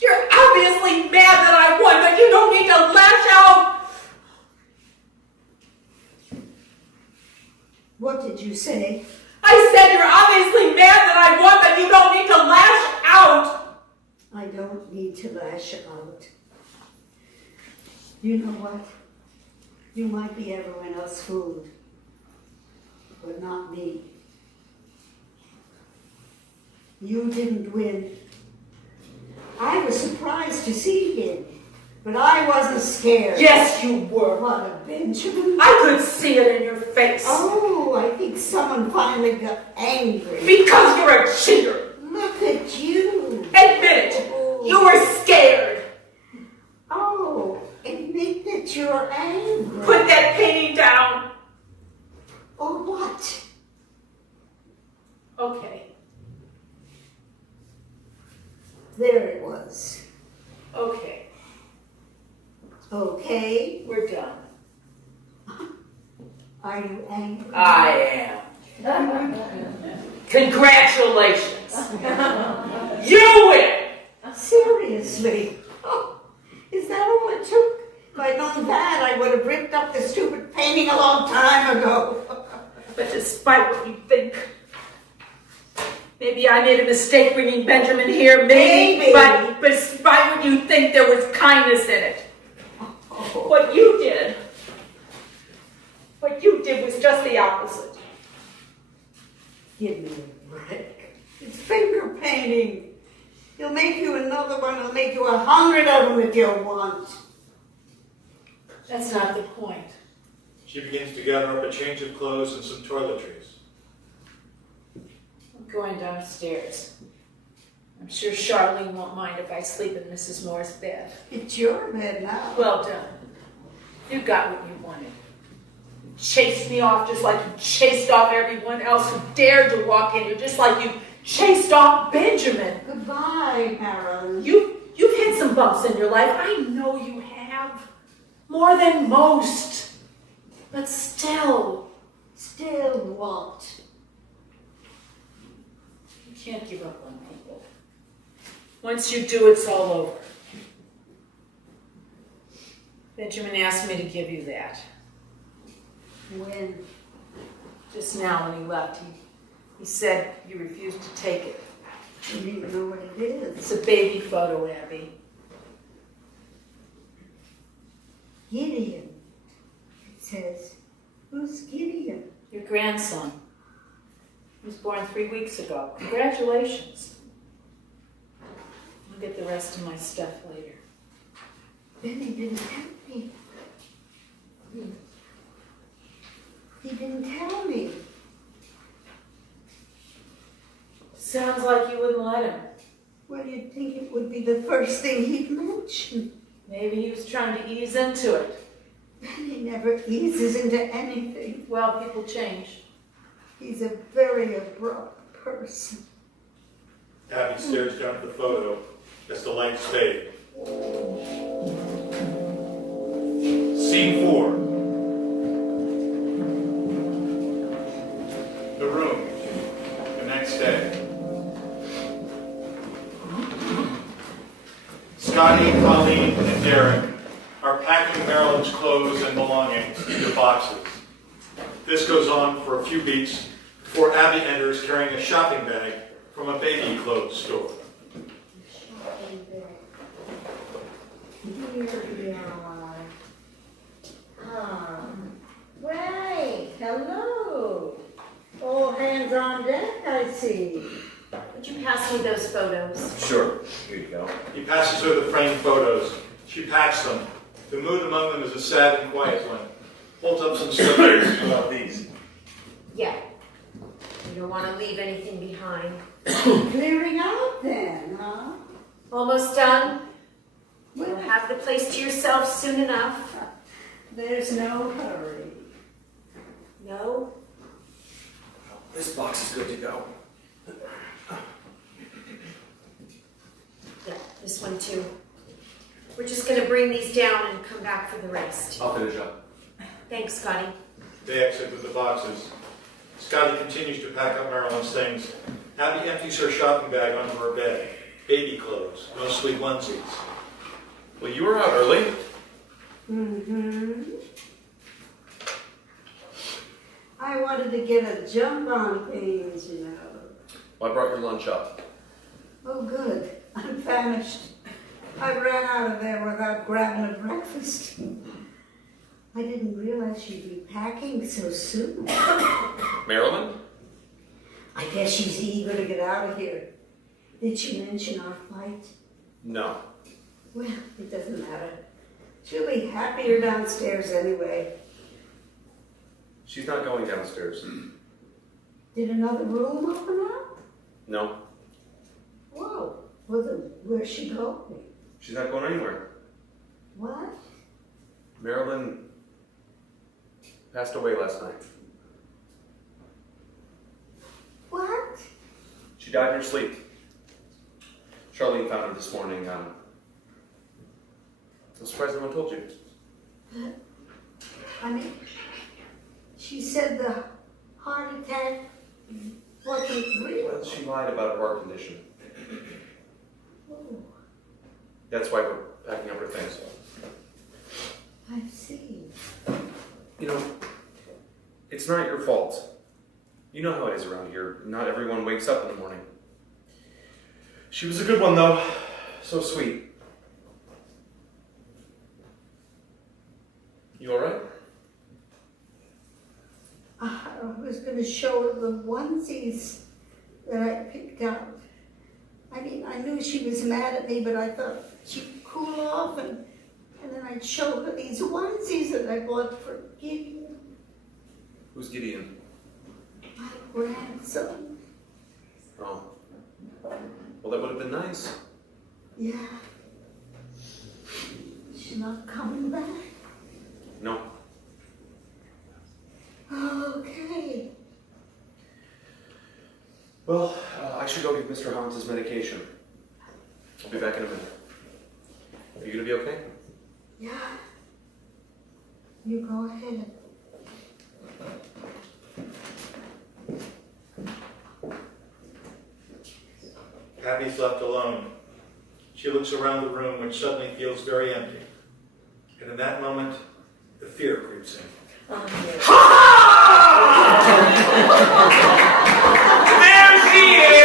You're obviously mad that I won, but you don't need to lash out. What did you say? I said you're obviously mad that I won, but you don't need to lash out. I don't need to lash out. You know what? You might be everyone else fooled, but not me. You didn't win. I was surprised to see him, but I wasn't scared. Yes, you were. What a Benjamin. I could see it in your face. Oh, I think someone finally got angry. Because you're a cheater. Look at you. Admit it. You were scared. Oh, admit that you're angry. Put that painting down. Or what? Okay. There it was. Okay. Okay. We're done. Are you angry? I am. Congratulations. You win. Seriously? Oh, is that all it took? If I'd known that, I would have ripped up the stupid painting a long time ago. But despite what you think, maybe I made a mistake bringing Benjamin here, maybe. But despite what you think, there was kindness in it. What you did was just the opposite. Give me a break. It's finger painting. He'll make you another one. He'll make you 100 of them if you want. That's not the point. She begins to gather up a change of clothes and some toiletries. I'm going downstairs. I'm sure Charlene won't mind if I sleep in Mrs. Moore's bed. It's your bed now. Well done. You got what you wanted. You chased me off just like you chased off everyone else who dared to walk in here, just like you chased off Benjamin. Goodbye, Harold. You've hit some bumps in your life. I know you have. More than most. But still. Still what? You can't give up on people. Once you do, it's all over. Benjamin asked me to give you that. When? Just now when he left, he said you refused to take it. I don't even know what it is. It's a baby photo, Abby. Gideon. It says, who's Gideon? Your grandson. He was born 3 weeks ago. Congratulations. I'll get the rest of my stuff later. Benny didn't tell me. He didn't tell me. Sounds like you wouldn't let him. Well, you'd think it would be the first thing he'd mention. Maybe he was trying to ease into it. Benny never eases into anything. Well, people change. He's a very abrupt person. Abby stares down at the photo as the lights fade. Scene 4. The room. The next day. Scotty, Colleen, and Derek are packing Marilyn's clothes and belongings into boxes. This goes on for a few beats before Abby enters carrying a shopping bag from a baby clothes store. Shopping bag. Here we are. Right. Hello. All hands on deck, I see. Would you pass me those photos? Sure. Here you go. He passes her the framed photos. She packs them. The mood among them is a sad and quiet one. Holds up some slippers. What about these? Yeah. You don't want to leave anything behind. Clearing out then, huh? Almost done? Well, You'll have the place to yourself soon enough. there's no hurry. No? This box is good to go. Yeah, this one too. We're just going to bring these down and come back for the rest. I'll finish up. Thanks, Scotty. They exit with the boxes. Scotty continues to pack up Marilyn's things. Abby empties her shopping bag onto her bed. Baby clothes, mostly onesies. Well, you were out early. Mm-hmm. I wanted to get a jump on things, you know. Well, I brought your lunch up. Oh, good. I'm famished. I ran out of there without grabbing a breakfast. I didn't realize she'd be packing so soon. Marilyn? I guess she's eager to get out of here. Did she mention our flight? No. Well, it doesn't matter. She'll be happier downstairs anyway. She's not going downstairs. Did another room open up? No. Whoa. Well, then, where's she going? She's not going anywhere. What? Marilyn passed away last night. What? She died in her sleep. Charlene found her this morning. I'm surprised no one told you. I mean, she said the heart attack wasn't real. Well, she lied about her heart condition. Oh, That's why we're packing up her things. I see. You know, it's not your fault. You know how it is around here. Not everyone wakes up in the morning. She was a good one, though. So sweet. You all right? I was going to show her the onesies that I picked out. I mean, I knew she was mad at me, but I thought she'd cool off, and then I'd show her these onesies that I bought for Gideon, Who's Gideon? my grandson. Oh. Well, that would have been nice. Yeah. She's not coming back. No. Okay. Well, I should go give Mr. Hans his medication. I'll be back in a minute. Are you going to be okay? Yeah. You go ahead. Abby's left alone. She looks around the room, which suddenly feels very empty. And in that moment, the fear creeps in. There she is!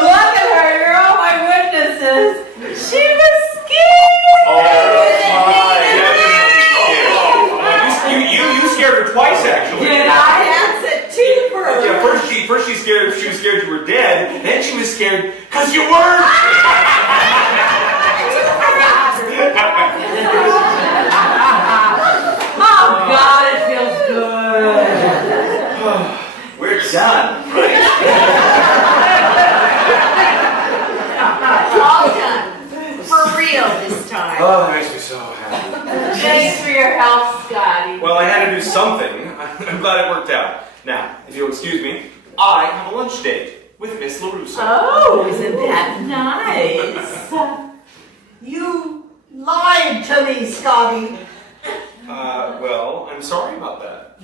Look at her, you're all my witnesses. She was scared. You scared her twice, actually. Did I? That's it too, Yeah, first she was scared you were dead, then she was scared because you weren't. Oh God, it feels good. We're done, right? All done. For real this time. Oh, that makes me so happy. Thanks for your help, Scotty. Well, I had to do something. I'm glad it worked out. Now, if you'll excuse me, I have a lunch date with Miss LaRusso. Oh, isn't that nice? You lied to me, Scotty. Well, I'm sorry about that.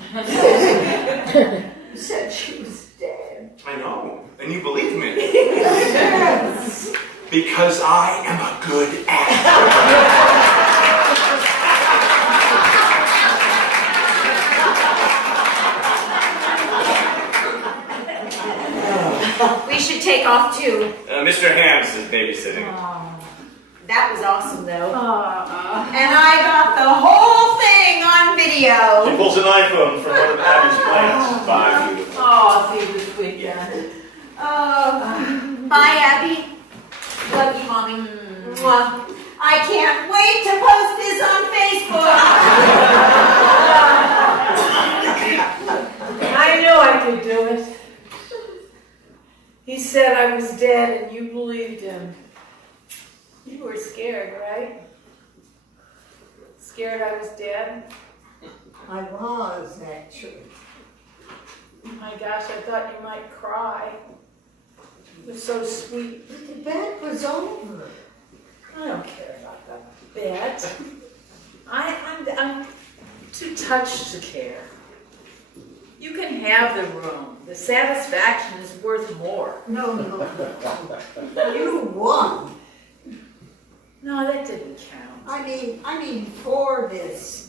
You said she was dead. I know, and you believe me. Yes. Because I am a good actor. We should take off too. Mr. Hams is babysitting. That was awesome though. Aw. And I got the whole thing on video. She pulls an iPhone from one of Abby's plants. Bye, beautiful. Oh, see this weekend. Oh, bye Abby. Love you, Mommy. Mwah. I can't wait to post this on Facebook. I knew I could do it. He said I was dead and you believed him. You were scared, right? Scared I was dead? I was, actually. My gosh, I thought you might cry. It was so sweet. But the bet was over. I don't care about the bet. I'm too touched to care. You can have the room. The satisfaction is worth more. No. You won. No, that didn't count. I mean, before this,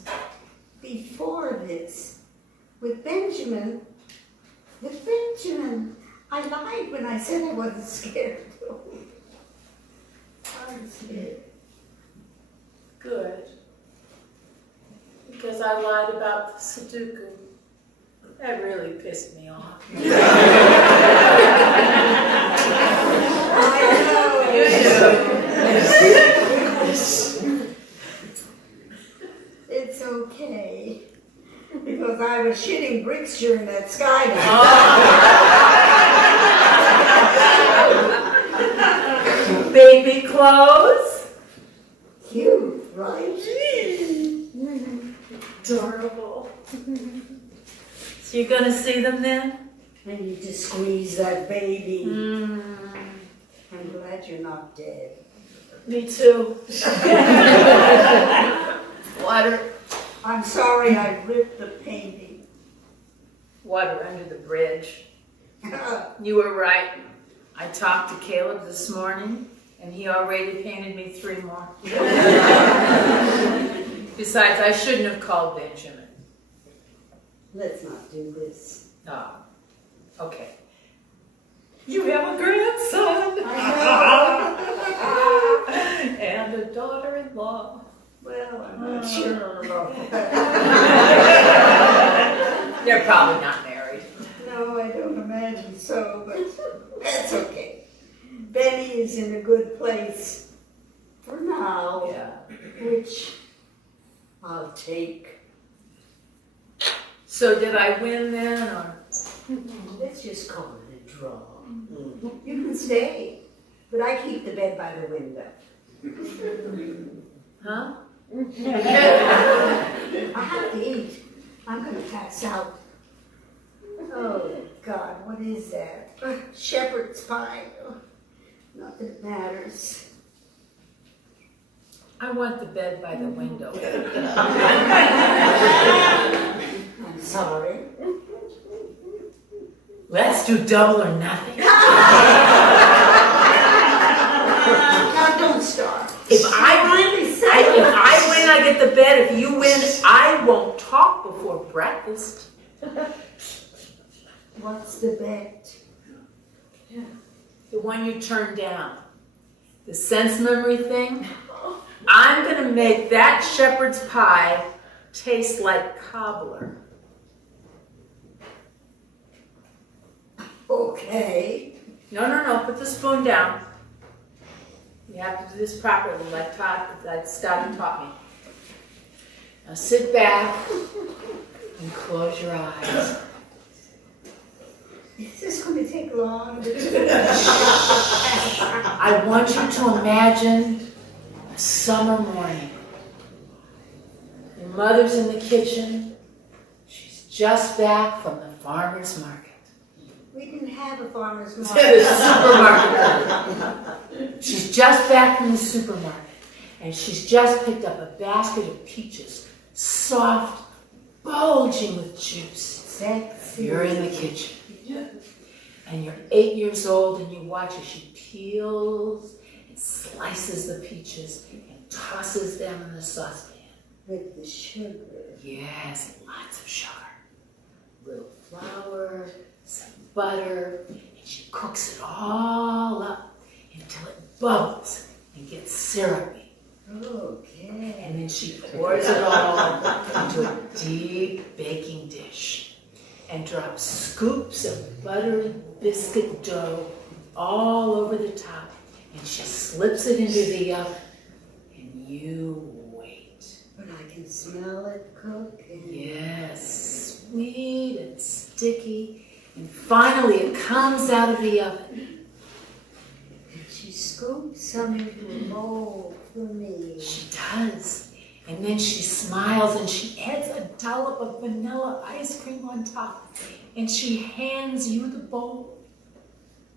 with Benjamin, I lied when I said I wasn't scared. I'm scared. Good. Because I lied about the Sudoku. That really pissed me off. It's okay. Because I was shitting bricks during that skydive. Baby clothes? Cute, right? Adorable. So you're gonna see them then? I need to squeeze that baby. Mm. I'm glad you're not dead. Me too. Water. I'm sorry I ripped the painting. Water under the bridge. You were right. I talked to Caleb this morning, and he already painted me 3 more. Besides, I shouldn't have called Benjamin. Let's not do this. Oh, okay. You have a grandson. I And a daughter-in-law. Well, I'm not sure. They're probably not married. No, I don't imagine so, but that's okay. Benny is in a good place for now, Yeah. which I'll take. So did I win then, or? Let's just call it a draw. You can stay, but I keep the bed by the window. Huh? I have to eat. I'm gonna pass out. Oh, God, what is that? Shepherd's pie. Not that it matters. I want the bed by the window. I'm sorry. Let's do double or nothing. Now, don't start. If I win, I get the bed. If you win, I won't talk before breakfast. What's the bet? The one you turned down. The sense memory thing. I'm going to make that shepherd's pie taste like cobbler. Okay. No. Put the spoon down. You have to do this properly, like Scotty taught me. Now sit back and close your eyes. Is this going to take long? I want you to imagine a summer morning. Your mother's in the kitchen. She's just back from the farmer's market. We didn't have a farmer's The market. supermarket. She's just back from the supermarket. And she's just picked up a basket of peaches. Soft, bulging with juice. Sexy. You're in the kitchen. And you're 8 years old and you watch as she peels and slices the peaches and tosses them in the saucepan. With the sugar. Yes, lots of sugar. A little flour, some butter, and she cooks it all up until it bubbles and gets syrupy. Okay. And then she pours it all into a deep baking dish and drops scoops of buttery biscuit dough all over the top. And she slips it into the oven. And you wait. But I can smell it cooking. Yes, sweet and sticky. And finally it comes out of the oven. And she scoops some into a bowl for me. She does. And then she smiles and she adds a dollop of vanilla ice cream on top. And she hands you the bowl.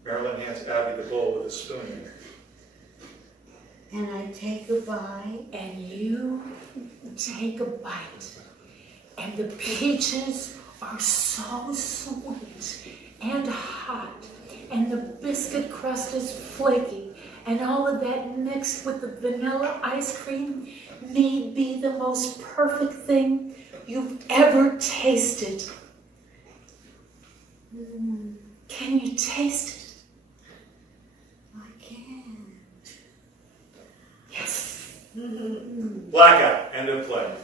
Marilyn hands Abby the bowl with a spoon. And I take a bite. And you take a bite. And the peaches are so sweet and hot. And the biscuit crust is flaky. And all of that mixed with the vanilla ice cream may be the most perfect thing you've ever tasted. Can you taste it? I can. Yes. Blackout. End of play.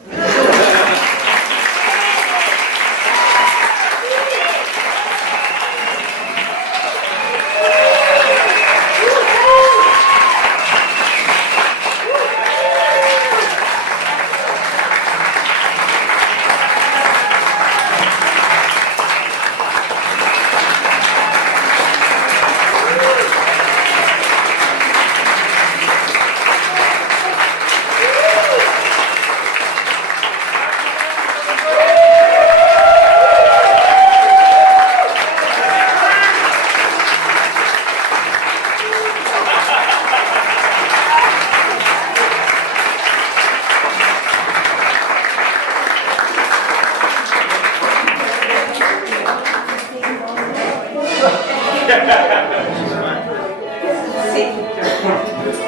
See?